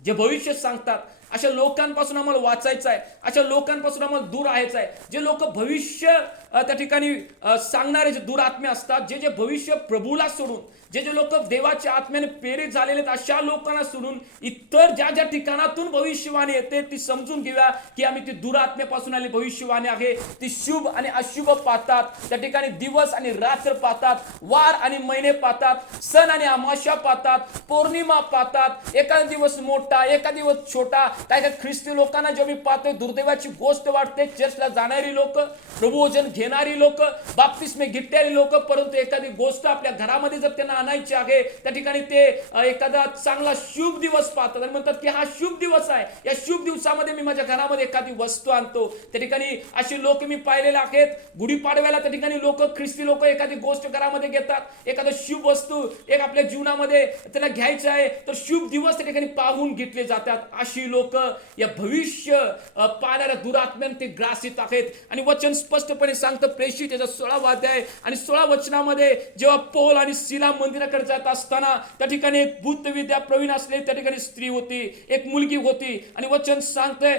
जे भविष्य सांगतात. अशा लोकांपासून आम्हाला वाचायचं आहे, अशा लोकांपासून आम्हाला दूर राहायचं आहे. जे लोक भविष्य त्या ठिकाणी सांगणारे जे दुरात्मे असतात, जे भविष्य प्रभूला सोडून, जे लोक देवाच्या आत्म्याने प्रेरित झालेले आहेत, अशा लोकांना सोडून इतर ज्या ठिकाणातून भविष्यवाणी येते ती समजून घेऊया की आम्ही ती दुरात्म्यापासून आली भविष्यवाणी आहे. ती शुभ आणि अशुभ पाहतात, त्या ठिकाणी दिवस आणि रात्र पाहतात, वार आणि महिने पाहतात, सण आणि अमावस्या पाहतात, पौर्णिमा पाहतात. एखादा दिवस मोठा, एका दिवस छोटा. काय ख्रिस्ती लोकांना जे मी पाहतोय, दुर्दैवाची गोष्ट वाटते, चर्चला जाणारी लोक, प्रभुवचन घेणारी लोक, बाप्तिस्मे घेतलेली लोक, परंतु एखादी गोष्ट आपल्या घरामध्ये जर त्यांना आणायची आहे, त्या ठिकाणी ते एखादा चांगला शुभ दिवस पाहतात आणि म्हणतात की हा शुभ दिवस आहे, या शुभ दिवसामध्ये मी माझ्या घरामध्ये एखादी वस्तू आणतो. त्या ठिकाणी अशी लोक मी पाहिलेले आहेत. गुढीपाडव्याला त्या ठिकाणी लोक, ख्रिस्ती लोक एखादी गोष्ट घरामध्ये घेतात, एखादा शुभ वस्तू एक आपल्या जीवनामध्ये त्यांना घ्यायचं आहे, तर शुभ दिवस त्या ठिकाणी पाहून घेतले जातात. अशी लोक या भविष्य पाहणाऱ्या दुरात्म्याने ते ग्रासित आहेत. आणि वचन स्पष्टपणे सांगतं, प्रेषित त्याचा 16वा अध्याय आणि 16 वचनामध्ये, जेव्हा पौल आणि सिला मंदिराकडे जात असताना त्या ठिकाणी एक भूत विद्या प्रवीण असलेली त्या ठिकाणी स्त्री होती, एक मुलगी होती. आणि वचन सांगतंय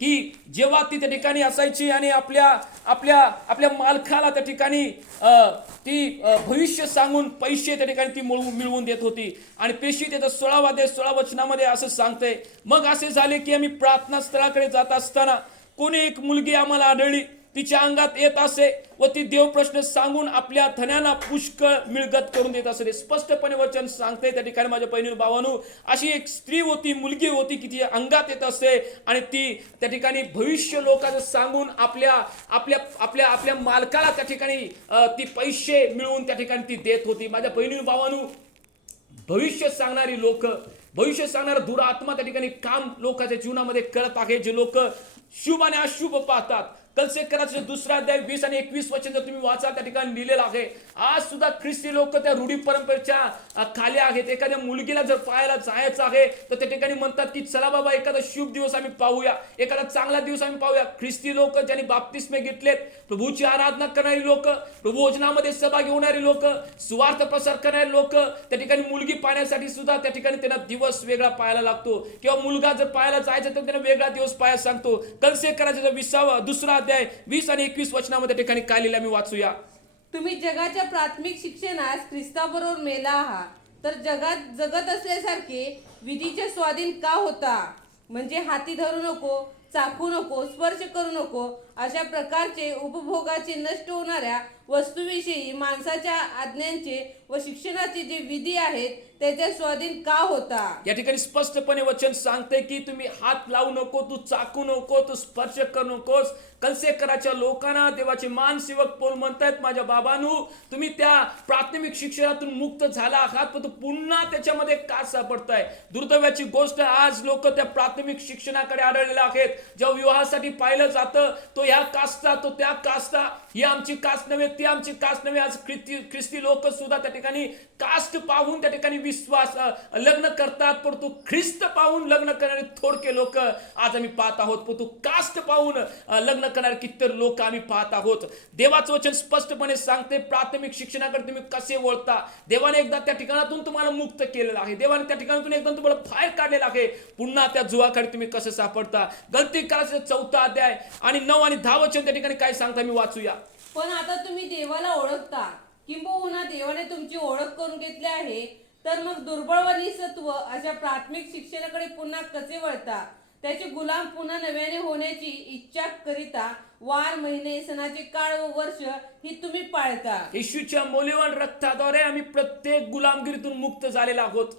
की जेव्हा ती त्या ठिकाणी असायची आणि आपल्या मालकाला त्या ठिकाणी ती भविष्य सांगून पैसे त्या ठिकाणी ती मिळवून देत होती. आणि पेशी त्याचा 16वा अध्याय 16 वचनामध्ये असं सांगतंय, मग असे झाले की आम्ही प्रार्थना स्थळाकडे जात असताना कोणी एक मुलगी आम्हाला आढळली, तिच्या अंगात येत असे व ती देव प्रश्न सांगून आपल्या धन्यांना पुष्कळ मिळगत करून देत असे. स्पष्टपणे वचन सांगते त्या ठिकाणी माझ्या बहिणी भावांनो, अशी एक स्त्री होती, मुलगी होती की तिच्या अंगात येत असे आणि ती त्या ठिकाणी भविष्य लोकांचं सांगून आपल्या मालकाला त्या ठिकाणी ती पैसे मिळवून त्या ठिकाणी ती देत होती. माझ्या बहिणी भावांनो, भविष्य सांगणारी लोक, भविष्य सांगणारा दुरात्मा त्या ठिकाणी काम लोकांच्या जीवनामध्ये करत आहे. जे लोक शुभ आणि अशुभ पाहतात. कलसेकराचे 2रा अध्याय 20 आणि 21 वचन जर तुम्ही वाचा, त्या ठिकाणी लिहिलेलं आहे. आज सुद्धा ख्रिस्ती लोक त्या रूढी परंपरेच्या खाली आहेत. एखाद्या मुलगीला जर पाहायला जायचं आहे तर त्या ठिकाणी म्हणतात की चला बाबा एखादा शुभ दिवस आम्ही पाहूया, एखादा चांगला दिवस आम्ही पाहूया. ख्रिस्ती लोक ज्यांनी बाप्तिस्मे घेतलेत, प्रभूची आराधना करणारी लोक, प्रभू भोजनामध्ये सहभागी होणारी लोक, सुवार्थ प्रसार करणारे लोक, त्या ठिकाणी मुलगी पाहण्यासाठी सुद्धा त्या ठिकाणी त्यांना दिवस वेगळा पाहायला लागतो. किंवा मुलगा जर पाहायला जायचं तर त्यांना वेगळा दिवस पाहायला सांगतो. कलसेकराचे 2रा अध्याय 20 आणि 21 वचनामध्ये ठिकाणी काय लिहिलं मी वाचूया. तुम्ही जगाच्या प्राथमिक शिक्षणास ख्रिस्ताबरोबर मेला आहात, तर जगात जगत असल्यासारखे विधीचे स्वाधीन का होता? म्हणजे हाती धरू नको, चाखू नको, स्पर्श करू नको अशा प्रकारचे उपभोगाचे नष्ट होणाऱ्या वस्तूविषयी माणसाच्या आज्ञांचे व शिक्षणाचे जे विधी आहेत त्याचे स्वाधीन का होता? या ठिकाणी स्पष्टपणे वचन सांगते की तुम्ही हात लावू नको, तू चाकू नको, तू स्पर्श करू नकोस. कलसेकराच्या लोकांना देवाचे मानसेवक पौल म्हणतायत, माझ्या बाबांनो, तुम्ही त्या प्राथमिक शिक्षणातून मुक्त झाला आहात, पण पुन्हा त्याच्यामध्ये का सापडताय? दुर्दैवाची गोष्ट, आज लोक त्या प्राथमिक शिक्षणाकडे आढळलेले आहेत. जेव्हा विवाहासाठी पाहिलं जातं, तो ह्या कास्टा, तो त्या कास्टा, ही आमची कास्ट नव्हे, ती आमची कास्ट नव्हे. आज ख्रिस्ती लोक सुद्धा त्या ठिकाणी कास्ट पाहून त्या ठिकाणी विश्वास लग्न करतात, पण तू ख्रिस्त पाहून लग्न करणारे थोडके लोक आज आम्ही पाहत आहोत. पण तू कास्ट पाहून लग्न करणारे कितीतरी लोक आम्ही पाहत आहोत. देवाचं वचन स्पष्टपणे सांगते, प्राथमिक शिक्षणाकडे तुम्ही कसे वळता. देवाने एकदा त्या ठिकाणातून तुम्हाला मुक्त केलेलं आहे. देवाने त्या ठिकाणातून एकदा तुम्हाला बाहेर काढलेलं आहे. पुन्हा त्या जुवाकडे तुम्ही कसं सापडता? गलती करायचं 4था अध्याय आणि 9 आणि 10 वचन त्या ठिकाणी काय सांगता मी वाचूया. पण आता तुम्ही देवाला ओळखता, किंबहुना देवाने तुमची ओळख करून घेतली आहे, तर मग दुर्बळ व निसत्व अशा प्राथमिक शिक्षणाकडे पुन्हा कसे वळता? त्याचे गुलाम पुन्हा नव्याने होण्याची इच्छा करिता वार, महिने, सणाचे काळ व वर्ष ही तुम्ही पाळता. येशूच्या मौल्यवान रक्ताद्वारे आम्ही प्रत्येक गुलामगिरीतून मुक्त झालेलो आहोत.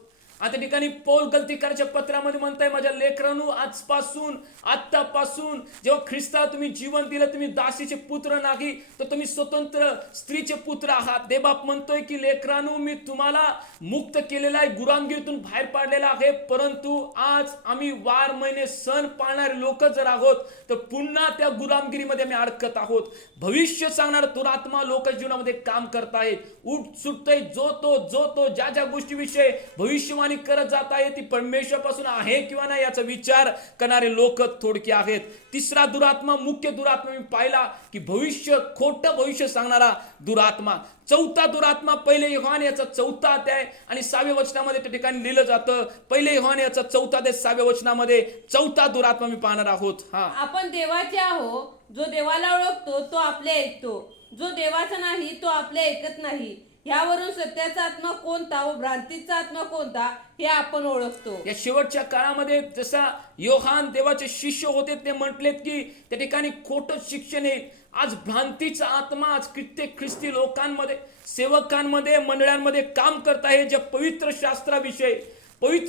आता त्या ठिकाणी पौल गलतीकाराच्या पत्रामध्ये म्हणताय, माझ्या लेकरांनो, आजपासून आत्तापासून जेव्हा ख्रिस्ताला तुम्ही जीवन दिलं, तुम्ही दासीचे पुत्र नाही तर तुम्ही स्वतंत्र स्त्रीचे पुत्र आहात. देवबाप म्हणतोय की लेकरांनो, मी तुम्हाला मुक्त केलेला आहे, गुलामगिरीतून बाहेर पाडलेला आहे. परंतु आज आम्ही वार महिने सण पाळणारे लोक जर आहोत तर पुन्हा त्या गुलामगिरीमध्ये आम्ही अडकत आहोत. भविष्य सांगणारा दुरात्मा लोक जीवनामध्ये काम करत आहेत. उठ सुटतय जो तो ज्या ज्या गोष्टीविषयी भविष्यवाणी करत जात आहे ती परमेश्वरापासून आहे किंवा नाही याचा विचार करणारे लोक थोडके आहेत. तिसरा दुरात्मा, मुख्य दुरात्मा मी पाहिला की खोटं भविष्य सांगणारा दुरात्मा. चौथा दुरात्मा, पहिले योहान याचा 4 अध्याय आणि 6व्या वचनामध्ये त्या ठिकाणी लिहिलं जातं. पहिले योहान याचा 4 अध्याय 6व्या वचनामध्ये चौथा दुरात्मा मी पाहणार आहोत. आपण देवाचे आहो, जो देवाला ओळखतो तो आपले ऐकतो, जो देवाचा नाही तो आपले ऐकत नाही. यावरून सत्याचा आत्मा कोणता व भ्रांतीचा आत्मा कोणता हे आपण ओळखतो. या शेवटच्या काळामध्ये जसा योहान देवाचे शिष्य होते, ते म्हटलेत की त्या ठिकाणी खोटं शिक्षण आहे. आज भ्रांतीचा आत्मा आज कित्येक ख्रिस्ती लोकांमध्ये, सेवकांमध्ये, मंडळांमध्ये काम करत आहे. जे पवित्र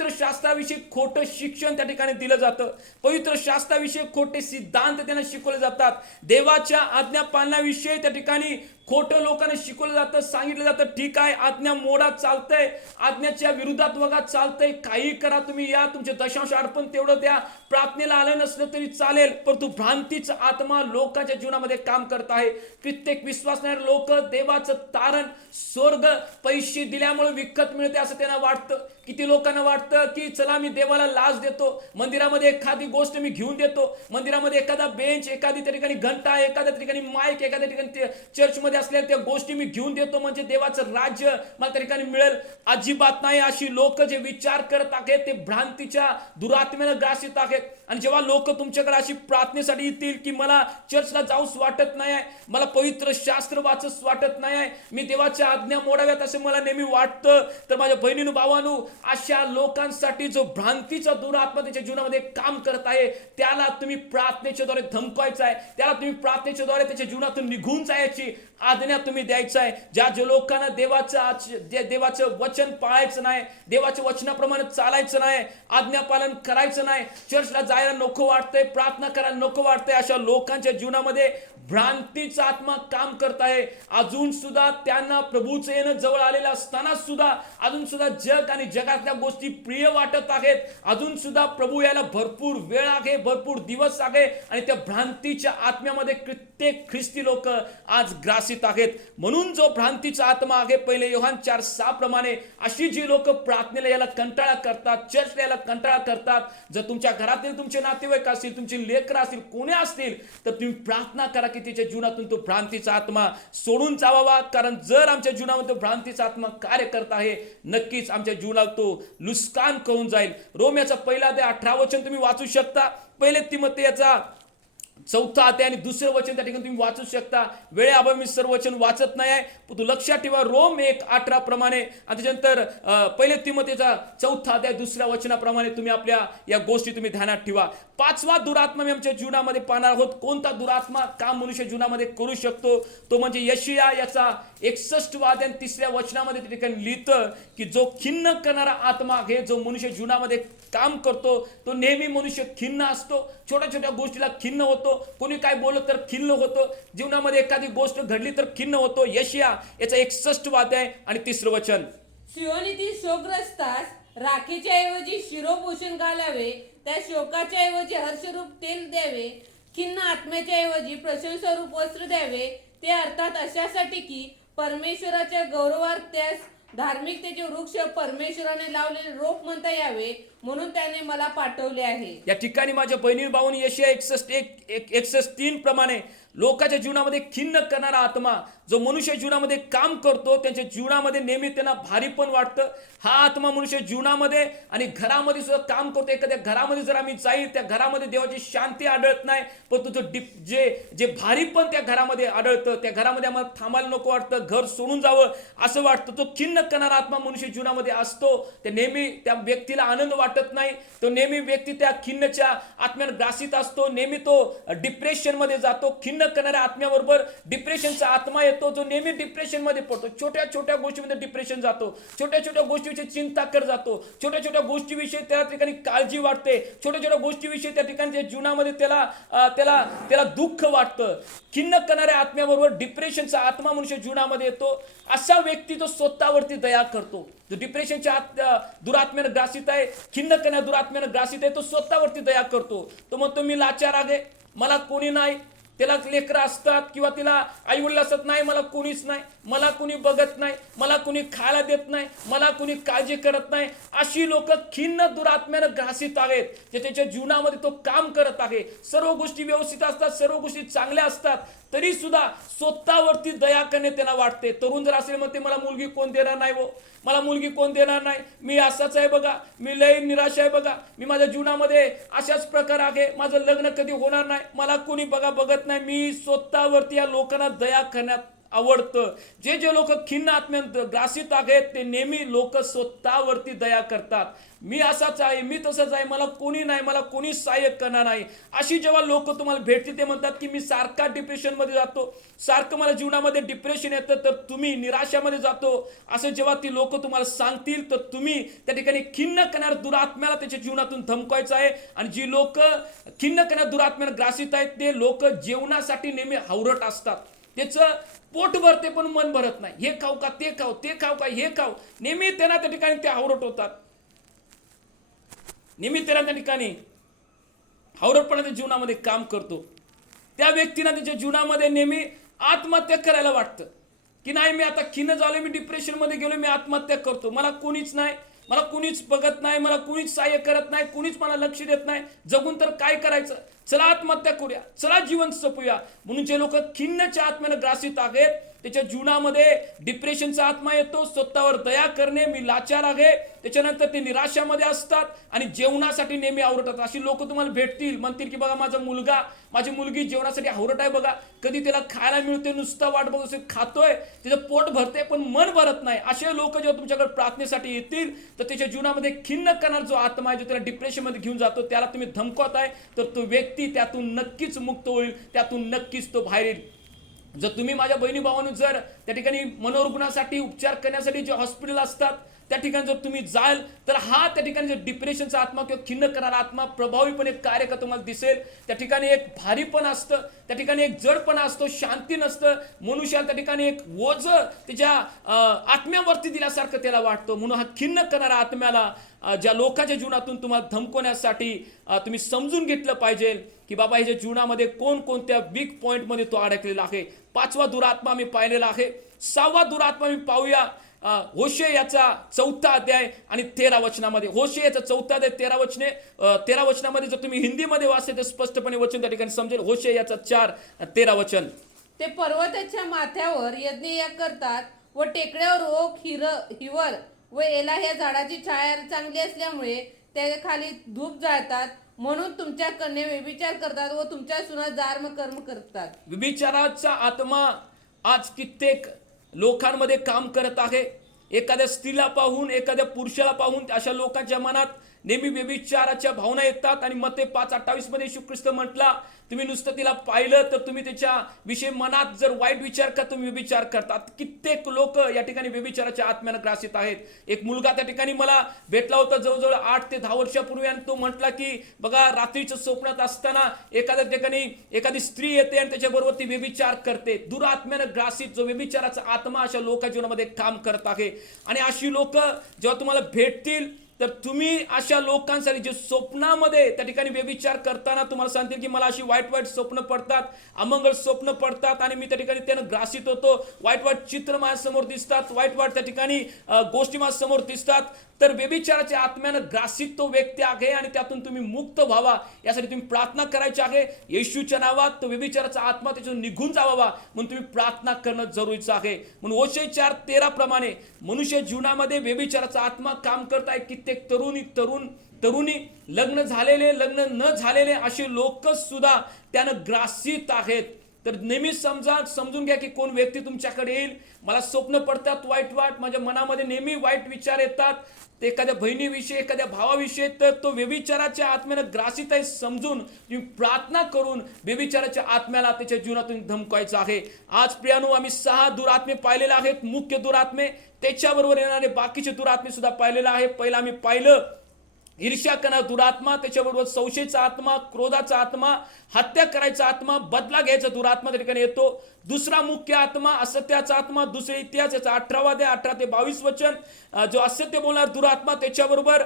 शास्त्राविषयी खोटं शिक्षण त्या ठिकाणी दिलं जातं. पवित्र शास्त्राविषयी खोटे सिद्धांत त्यांना शिकवले जातात. देवाच्या आज्ञा पालनाविषयी त्या ठिकाणी खोटं लोकांना शिकवलं जातं, सांगितलं जातं, ठीक आहे आज्ञा मोडा चालतंय, आज्ञाच्या विरोधात बघा चालतंय, काही करा तुम्ही, या तुमचे दशांश अर्पण तेवढं द्या, प्रार्थनेला आलं नसलं तरी चालेल. परंतु भ्रांतीचा आत्मा लोकांच्या जीवनामध्ये काम करत आहे. कित्येक विश्वासणारे लोक देवाचं तारण स्वर्ग पैसे दिल्यामुळे विकत मिळते असं त्यांना वाटतं. किती लोकांना वाटतं की चला मी देवाला लाच देतो, मंदिरामध्ये एखादी गोष्ट मी घेऊन देतो, मंदिरामध्ये एखादा बेंच, एखादी त्या ठिकाणी घंटा, एखाद्या ठिकाणी माईक, एखाद्या ठिकाणी चर्चमध्ये असलेल्या त्या गोष्टी मी घेऊन देतो म्हणजे देवाचं राज्य मला त्या ठिकाणी मिळेल. अजिबात नाही. अशी लोक जे विचार करत आहेत ते भ्रांतीच्या दुरात्म्यानं ग्रासित आहेत. आणि जेव्हा लोक तुमच्याकडे अशी प्रार्थनेसाठी येतील की मला चर्चला जाऊच वाटत नाही आहे, मला पवित्र शास्त्र वाचच वाटत नाही आहे, मी देवाच्या आज्ञा मोडाव्यात असं मला नेहमी वाटतं, तर माझ्या बहिणीनु भावांनो, अशा लोकांसाठी जो भ्रांतीचा दुरात्मा त्याच्या जीवनामध्ये काम करत आहे त्याला तुम्ही प्रार्थनेच्या द्वारे धमकायचं आहे, त्याला तुम्ही प्रार्थनेच्या द्वारे त्याच्या जीवनातून निघून जायची आज्ञा तुम्ही द्यायचं आहे. ज्या लोकांना देवाचं वचन पाळायचं नाही, देवाच्या वचनाप्रमाणे चालायचं नाही, आज्ञापालन करायचं नाही, चर्चला जायला नको वाटतंय, प्रार्थना करायला नको वाटतंय, अशा लोकांच्या जीवनामध्ये भ्रांतीचा आत्मा काम करत आहे. अजून सुद्धा त्यांना प्रभूचं येणं जवळ आलेलं असताना सुद्धा अजून सुद्धा जग आणि जगातल्या गोष्टी प्रिय वाटत आहेत. अजून सुद्धा प्रभू यायला भरपूर वेळ आहे, भरपूर दिवस आहे, आणि त्या भ्रांतीच्या आत्म्यामध्ये कित्येक ख्रिस्ती लोक आज ग्रासित आहेत. म्हणून जो भ्रांतीचा आत्मा आहे, पहिले योहान 4:6 प्रमाणे अशी जी लोक प्रार्थनेला याला कंटाळा करतात, चर्चला याला कंटाळा करतात, जर तुमच्या घरातील तुमचे नातेवाईक असतील, तुमचे लेकर असतील, कोणी असतील, तर तुम्ही प्रार्थना करा की तिच्या जीवनातून तो भ्रांतीचा आत्मा सोडून जावा. कारण जर आमच्या जीवनामध्ये तो भ्रांतीचा आत्मा कार्य करत आहे, नक्कीच आमच्या जीवनात तो नुकसान करून जाईल. रोमयाचा 1:18 वचन तुम्ही वाचू शकता. पहिले तिमोथेयाचा 4 अध्याय आणि 2 वचन त्या ठिकाणी तुम्ही वाचू शकता. वेळेअभावी मी सर्व वचन वाचत नाही आहे, पण तू लक्षात ठेवा रोम 1:18 प्रमाणे आणि त्याच्यानंतर पहिले तिमोथेचा 4 अध्याय 2 वचनाप्रमाणे तुम्ही आपल्या या गोष्टी तुम्ही ध्यानात ठेवा. 5वा दुरात्मा मी आमच्या जीवनामध्ये पाहणार आहोत. कोणता दुरात्मा काम मनुष्य जीवनामध्ये करू शकतो, तो म्हणजे यशाया याचा 61 अध्याय 3 वचनामध्ये त्या ठिकाणी लिहितं की जो खिन्न करणारा आत्मा आहे, जो मनुष्य जीवनामध्ये काम करतो, तो नेहमी मनुष्य खिन्न असतो, छोट्या छोट्या गोष्टीला खिन्न होतो, कोणी काय बोललं तर खिन्न होतो, जीवनामध्ये एखादी गोष्ट घडली तर खिन्न होतो. यशाया याचा 61 अध्याय आणि 3 वचन. शिवनीती शोकग्रस्तास राखीच्या ऐवजी शिरोभूषण घालावे, त्या शोकाच्या ऐवजी हर्षरूप तेल द्यावे, खिन्न आत्म्याच्या ऐवजी प्रशंसारूप वस्त्र द्यावे. ते अर्थात अशासाठी की परमेश्वराच्या गौरवार्थ त्यास धार्मिकतेचे वृक्ष, परमेश्वराने लावलेले रोप म्हणता यावे, म्हणून त्याने मला पाठवले आहे. या ठिकाणी माझ्या बहिणी भावांनी यशाया 61:3 प्रमाणे लोकांच्या जीवनामध्ये खिन्न करणारा आत्मा जो मनुष्य जीवनामध्ये काम करतो, त्यांच्या जीवनामध्ये नेहमी त्यांना भारी पण वाटतं. हा आत्मा मनुष्य जीवनामध्ये आणि घरामध्ये सुद्धा काम करतो. एखाद्या घरामध्ये जर आम्ही जाईल, त्या घरामध्ये देवाची शांती आढळत नाही, पण तुझं जे भारी पण त्या घरामध्ये आढळतं, त्या घरामध्ये आम्हाला थांबायला नको वाटतं, घर सोडून जावं असं वाटतं. तो खिन्न करणारा आत्मा मनुष्य जीवनामध्ये असतो. ते नेहमी त्या व्यक्तीला आनंद वाटत नाही, तो नेहमी व्यक्ती त्या खिन्नच्या आत्म्याने ग्रासित असतो, नेहमी तो डिप्रेशन मध्ये जातो. खिन्न खिन्न करणाऱ्या आत्म्याबरोबर डिप्रेशनचा आत्मा येतो, जो नेहमी डिप्रेशन मध्ये पडतो. छोट्या छोट्या गोष्टीमध्ये डिप्रेशन जातो, छोट्या छोट्या गोष्टीविषयी चिंता करत जातो, छोट्या छोट्या गोष्टीविषयी त्या ठिकाणी काळजी वाटते, छोट्या छोट्या गोष्टीविषयी त्या ठिकाणी त्या जीवनामध्ये त्याला दुःख वाटतं. खिन्न करणाऱ्या आत्म्याबरोबर डिप्रेशनचा आत्मा मनुष्य जीवनामध्ये येतो. असा व्यक्ती जो स्वतःवरती दया करतो, जो डिप्रेशनच्या दुरात्म्यानं ग्रासित आहे, खिन्न करण्या दुरात्म्यानं ग्रासित आहे, तो स्वतःवरती दया करतो. तो म्हणतो मी लाचार आहे, मला कोणी नाही. त्याला लेकरं असतात किंवा तिला आई वडील असत नाही, मला कोणीच नाही, मला कोणी बघत नाही, मला कोणी खायला देत नाही, मला कोणी काळजी करत नाही. अशी लोक खिन्न दुरात्म्यानं ग्रासित आहेत, जे त्याच्या जीवनामध्ये तो काम करत आहे. सर्व गोष्टी व्यवस्थित असतात, सर्व गोष्टी चांगल्या असतात, तरी सुद्धा स्वतःवरती दया करणे त्याला वाटते. तरुण जर असेल म्हणते मला मुलगी कोण देणार नाही, हो मला मुलगी कोण देणार नाही, मी असाच आहे बघा, मी लय निराश आहे बघा, मी माझ्या जीवनामध्ये अशाच प्रकार आहे, माझं लग्न कधी होणार नाही, मला कोणी बघत नाही. मी स्वतःवरती या लोकांना दया करण्यात आवडतं. जे जे लोक खिन्न आत्म्यात ग्रासित आहेत ते नेहमी लोक स्वतःवरती दया करतात. मी असाच आहे, मी तसंच आहे, मला कोणी नाही, मला कोणी सहाय्य करणार नाही. अशी जेव्हा लोक तुम्हाला भेटतील ते म्हणतात की मी सारखा डिप्रेशनमध्ये जातो, सारखं मला जीवनामध्ये डिप्रेशन येतं, तर तुम्ही निराशामध्ये जातो, असं जेव्हा ती लोक तुम्हाला सांगतील तर तुम्ही त्या ठिकाणी खिन्न करणाऱ्या दुरात्म्याला त्याच्या जीवनातून धमकायचं आहे. आणि जी लोक खिन्न करणाऱ्या दुरात्म्याला ग्रासित आहेत ते लोक जेवणासाठी नेहमी हावरट असतात. त्याचं पोट भरते पण मन भरत नाही. हे खाऊ का, ते खाऊ, ते खाऊ का, हे खाऊ, नेहमी त्यांना त्या ठिकाणी ते हावरट होतात. नेहमी त्याला त्या ठिकाणी हावरटपणाच्या जीवनामध्ये काम करतो. त्या व्यक्तीला त्याच्या जीवनामध्ये नेहमी आत्महत्या करायला वाटतं की नाही, मी आता खिन्न झालो, मी डिप्रेशन मध्ये गेलो, मी आत्महत्या करतो, मला कोणीच नाही, मला कुणीच बघत नाही, मला कुणीच सहाय्य करत नाही, कुणीच मला लक्ष देत नाही, जगून तर काय करायचं, चला आत्महत्या करूया, चला जीवन संपवूया. म्हणून जे लोक खिन्नच्या आत्म्यानं ग्रासित आहेत त्याच्या जीवनामध्ये डिप्रेशनचा आत्मा येतो, स्वतःवर दया करणे, मी लाचार आहे, त्याच्यानंतर ते निराशामध्ये असतात आणि जेवणासाठी नेहमी आवरतात. अशी लोक तुम्हाला भेटतील, म्हणतील की बघा माझा मुलगा, माझी मुलगी जेवणासाठी आवरत आहे बघा, कधी त्याला खायला मिळते, नुसता वाट बघतो, खातोय, त्याचं पोट भरते पण मन भरत नाही. असे लोक जेव्हा तुमच्याकडे प्रार्थनेसाठी येतील तर त्याच्या जीवनामध्ये खिन्न करणार जो आत्मा आहे, जो त्याला डिप्रेशनमध्ये घेऊन जातो, त्याला तुम्ही धमकवत आहे, तर तो व्यक्ती त्यातून नक्कीच मुक्त होईल, त्यातून नक्कीच तो बाहेर येईल. जर तुम्ही माझ्या बहिणी भावांनो जर त्या ठिकाणी मनोरुग्णासाठी उपचार करण्यासाठी जे हॉस्पिटल असतात त्या ठिकाणी जर तुम्ही जाल तर हा त्या ठिकाणी जर डिप्रेशनचा आत्मा किंवा खिन्न करणारा आत्मा प्रभावीपणे कार्य करतो तुम्हाला दिसेल. त्या ठिकाणी एक भारीपण असतं, त्या ठिकाणी एक जडपणा असतो, शांती नसतं, मनुष्याला त्या ठिकाणी एक ओझ त्याच्या आत्म्यावरती दिल्यासारखं त्याला वाटतं. म्हणून हा खिन्न करणारा आत्म्याला ज्या लोकांच्या जीवनातून तुम्हाला धमकवण्यासाठी तुम्ही समजून घेतलं पाहिजे की बाबा ह्याच्या जीवनामध्ये कोणकोणत्या वीक पॉइंटमध्ये तो अडकलेला आहे. 5वा दुरात्मा मी पाहिलेला आहे. 6वा दुरात्मा मी पाहूया होशे याचा 4था अध्याय आणि 13 वचनामध्ये. होशे याचा 4था अध्याय 13 वचने, 13 वचनामध्ये जर तुम्ही हिंदीमध्ये वाचले तर स्पष्टपणे वचन त्या ठिकाणी समजेल. होशे याचा 4:13 वचन. ते पर्वताच्या माथ्यावर यज्ञ करतात व टेकड्यावर ओक, हिवर व एला ह्या झाडाची छाया चांगली असल्यामुळे त्या खाली धूप जाळतात. म्हणून तुमच्या कन्या व्यभिचार करतात व तुमच्या सुना दार्म कर्म करतात. व्यभिचाराचा आत्मा आज कित्येक लोकांमध्ये काम करत आहे. एखाद्या स्त्रीला पाहून, एखाद्या पुरुषाला पाहून अशा लोकांच्या मनात नेहमी व्यभिचाराच्या भावना येतात. आणि मत्ते 5:28 मध्ये येशू ख्रिस्त म्हटला, तुम्ही नुसतं तिला पाहिलं तर तुम्ही त्याच्या विषयी मनात जर वाईट विचार का तुम्ही व्यभिचार करतात. कित्येक लोक या ठिकाणी व्यभिचाराच्या आत्म्यानं ग्रासित आहेत. एक मुलगा त्या ठिकाणी मला भेटला होता जवळजवळ 8 ते 10 वर्षापूर्वी, आणि तो म्हटला की बघा रात्रीच्या स्वप्नात असताना एखाद्या ठिकाणी एखादी स्त्री येते आणि त्याच्याबरोबर ती व्यभिचार करते. दुरात्म्यानं ग्रासित जो व्यभिचाराचा आत्मा अशा लोकांच्या जीवनामध्ये काम करत आहे. आणि अशी लोक जेव्हा तुम्हाला भेटतील तर तुम्ही अशा लोकांसाठी जे स्वप्नामध्ये त्या ठिकाणी व्यभिचार करताना तुम्हाला सांगतील की मला अशी वाईट वाईट स्वप्न पडतात, अमंगळ स्वप्न पडतात आणि मी त्या ठिकाणी त्यानं ग्रासित होतो, वाईट वाईट चित्र माझ्यासमोर दिसतात, वाईट वाईट त्या ठिकाणी गोष्टी माझ्यासमोर दिसतात, तर व्यभिचाराच्या आत्म्यानं ग्रासित तो व्यक्ती आहे आणि त्यातून तुम्ही मुक्त व्हावा यासाठी तुम्ही प्रार्थना करायची आहे. येशूच्या नावात तो व्यभिचाराचा आत्मा त्याच्यातून निघून जावा म्हणून तुम्ही प्रार्थना करणं जरुरीचं आहे. म्हणून होशे 4:13 प्रमाणे मनुष्य जीवनामध्ये व्यभिचाराचा आत्मा काम करत आहे. कित्येक तरुणी लग्न झालेले, लग्न न झालेले असे लोक सुद्धा त्यानं ग्रासित आहेत. तर नेहमी समजून घ्या की कोण व्यक्ती तुमच्याकडे येईल. मला स्वप्न पडतात वाईट माझ्या मनामध्ये नेहमी वाईट विचार येतात ते एखाद्या बहिणीविषयी एखाद्या भावाविषयी, तर तो व्यभिचाराच्या आत्म्यानं ग्रासित आहे समजून तुम्ही प्रार्थना करून व्यभिचाराच्या आत्म्याला त्याच्या जीवनातून धमकायचं आहे. आज प्रियानो आम्ही 6 दुरात्मे पाहिलेले आहेत, मुख्य दुरात्मे, त्याच्याबरोबर येणारे बाकीचे दुरात्मे सुद्धा पाहिलेले आहे. पहिला आम्ही पाहिलं ईर्ष्या करणारा दुरात्मा, त्याच्याबरोबर संशयाचा आत्मा, क्रोधाचा आत्मा, हत्या करायचा आत्मा, बदला घ्यायचा दुरात्मा त्या ठिकाणी येतो. दुसरा मुख्य आत्मा असत्याचा आत्मा, दुसरे इतिहास याचा 18 अध्याय 18 ते 22 वचन, जो असत्य बोलणार दुरात्मा, त्याच्याबरोबर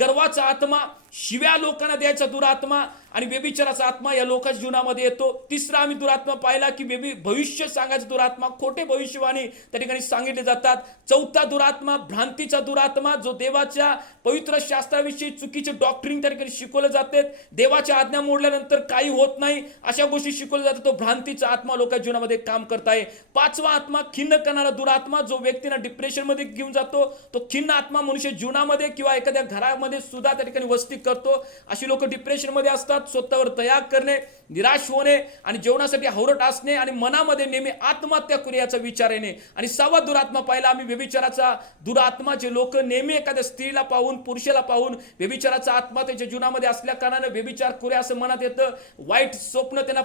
गर्वाचा आत्मा, शिव्या लोकांना द्यायचा दुरात्मा आणि व्यभिचाराचा आत्मा या लोकांच्या जीवनामध्ये येतो. तिसरा आम्ही दुरात्मा पाहिला की भविष्य सांगायचा दुरात्मा, खोटे भविष्यवाणी त्या ठिकाणी सांगितले जातात. चौथा दुरात्मा भ्रांतीचा दुरात्मा, जो देवाच्या पवित्र शास्त्राविषयी चुकीचे डॉक्ट्रिन त्या ठिकाणी शिकवले जाते, देवाच्या आज्ञा मोडल्यानंतर काही होत नाही अशा गोष्टी शिकवल्या जातात, तो भ्रांतीचा आत्मा लोकांच्या जीवनामध्ये काम करत आहे. पाचवा आत्मा खिन्न करणारा दुरात्मा, जो व्यक्तीला डिप्रेशन मध्ये घेऊन जातो, तो खिन्न आत्मा मनुष्य जीवनामध्ये किंवा एखाद्या घरामध्ये सुद्धा त्या ठिकाणी वस्ती करतो. अशी लोक डिप्रेशन मध्ये असतात, स्वतःवर दया करणे, निराश होणे आणि जेवणासाठी हवरट असणे आणि मनामध्ये नेहमी आत्महत्या करू याचा विचार येणे. आणि 6वा दुरात्मा पाहिला आम्ही व्यभिचाराचा दुरात्मा, जे लोक नेहमी एखाद्या स्त्रीला पाहून पुरुषाला पाहून व्यभिचाराचा आत्मा त्याच्या जीवनामध्ये असल्या कारणाने व्यभिचार करूया असं मनात येतं. वाईट स्वप्न त्यांना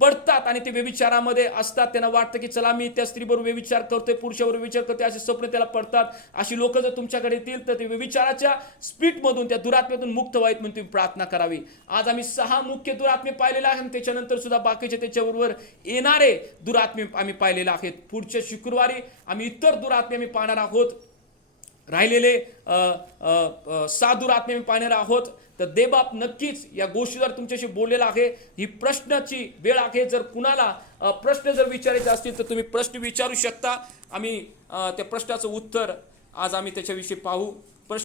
पडतात आणि ते व्यभिचारामध्ये असतात. त्यांना वाटतं की चला मी त्या स्त्रीबरोबर व्यभिचार करतोय, पुरुषाबरोबर व्यभिचार करतोय, असे स्वप्न त्याला पडतात. अशी लोक जर तुमच्याकडे येतील तर ते व्यभिचाराच्या स्पिरिटमधून त्या दुरात्म्यातून मुक्त व्हावीत म्हणून तुम्ही प्रार्थना करावी. आज आम्ही 6 मुख्य दुरात्मे पाहिलेले आहेत, त्याच्यानंतर सुद्धा बाकीचे त्याच्याबरोबर येणारे दुरात्मे आम्ही पाहिलेले आहेत. पुढच्या शुक्रवारी आम्ही इतर दुरात्मे आम्ही पाहणार आहोत. राहिलेले 6 दुरात्मे आम्ही पाहणार आहोत. तर देवबाप नक्कीच या गोष्टीवर तुमच्याशी बोललेला आहे. ही प्रश्नाची वेळ आहे. जर कुणाला प्रश्न जर विचारायचे असतील तर तुम्ही प्रश्न विचारू शकता. आम्ही त्या प्रश्नाचं उत्तर आज आम्ही त्याच्याविषयी पाहू.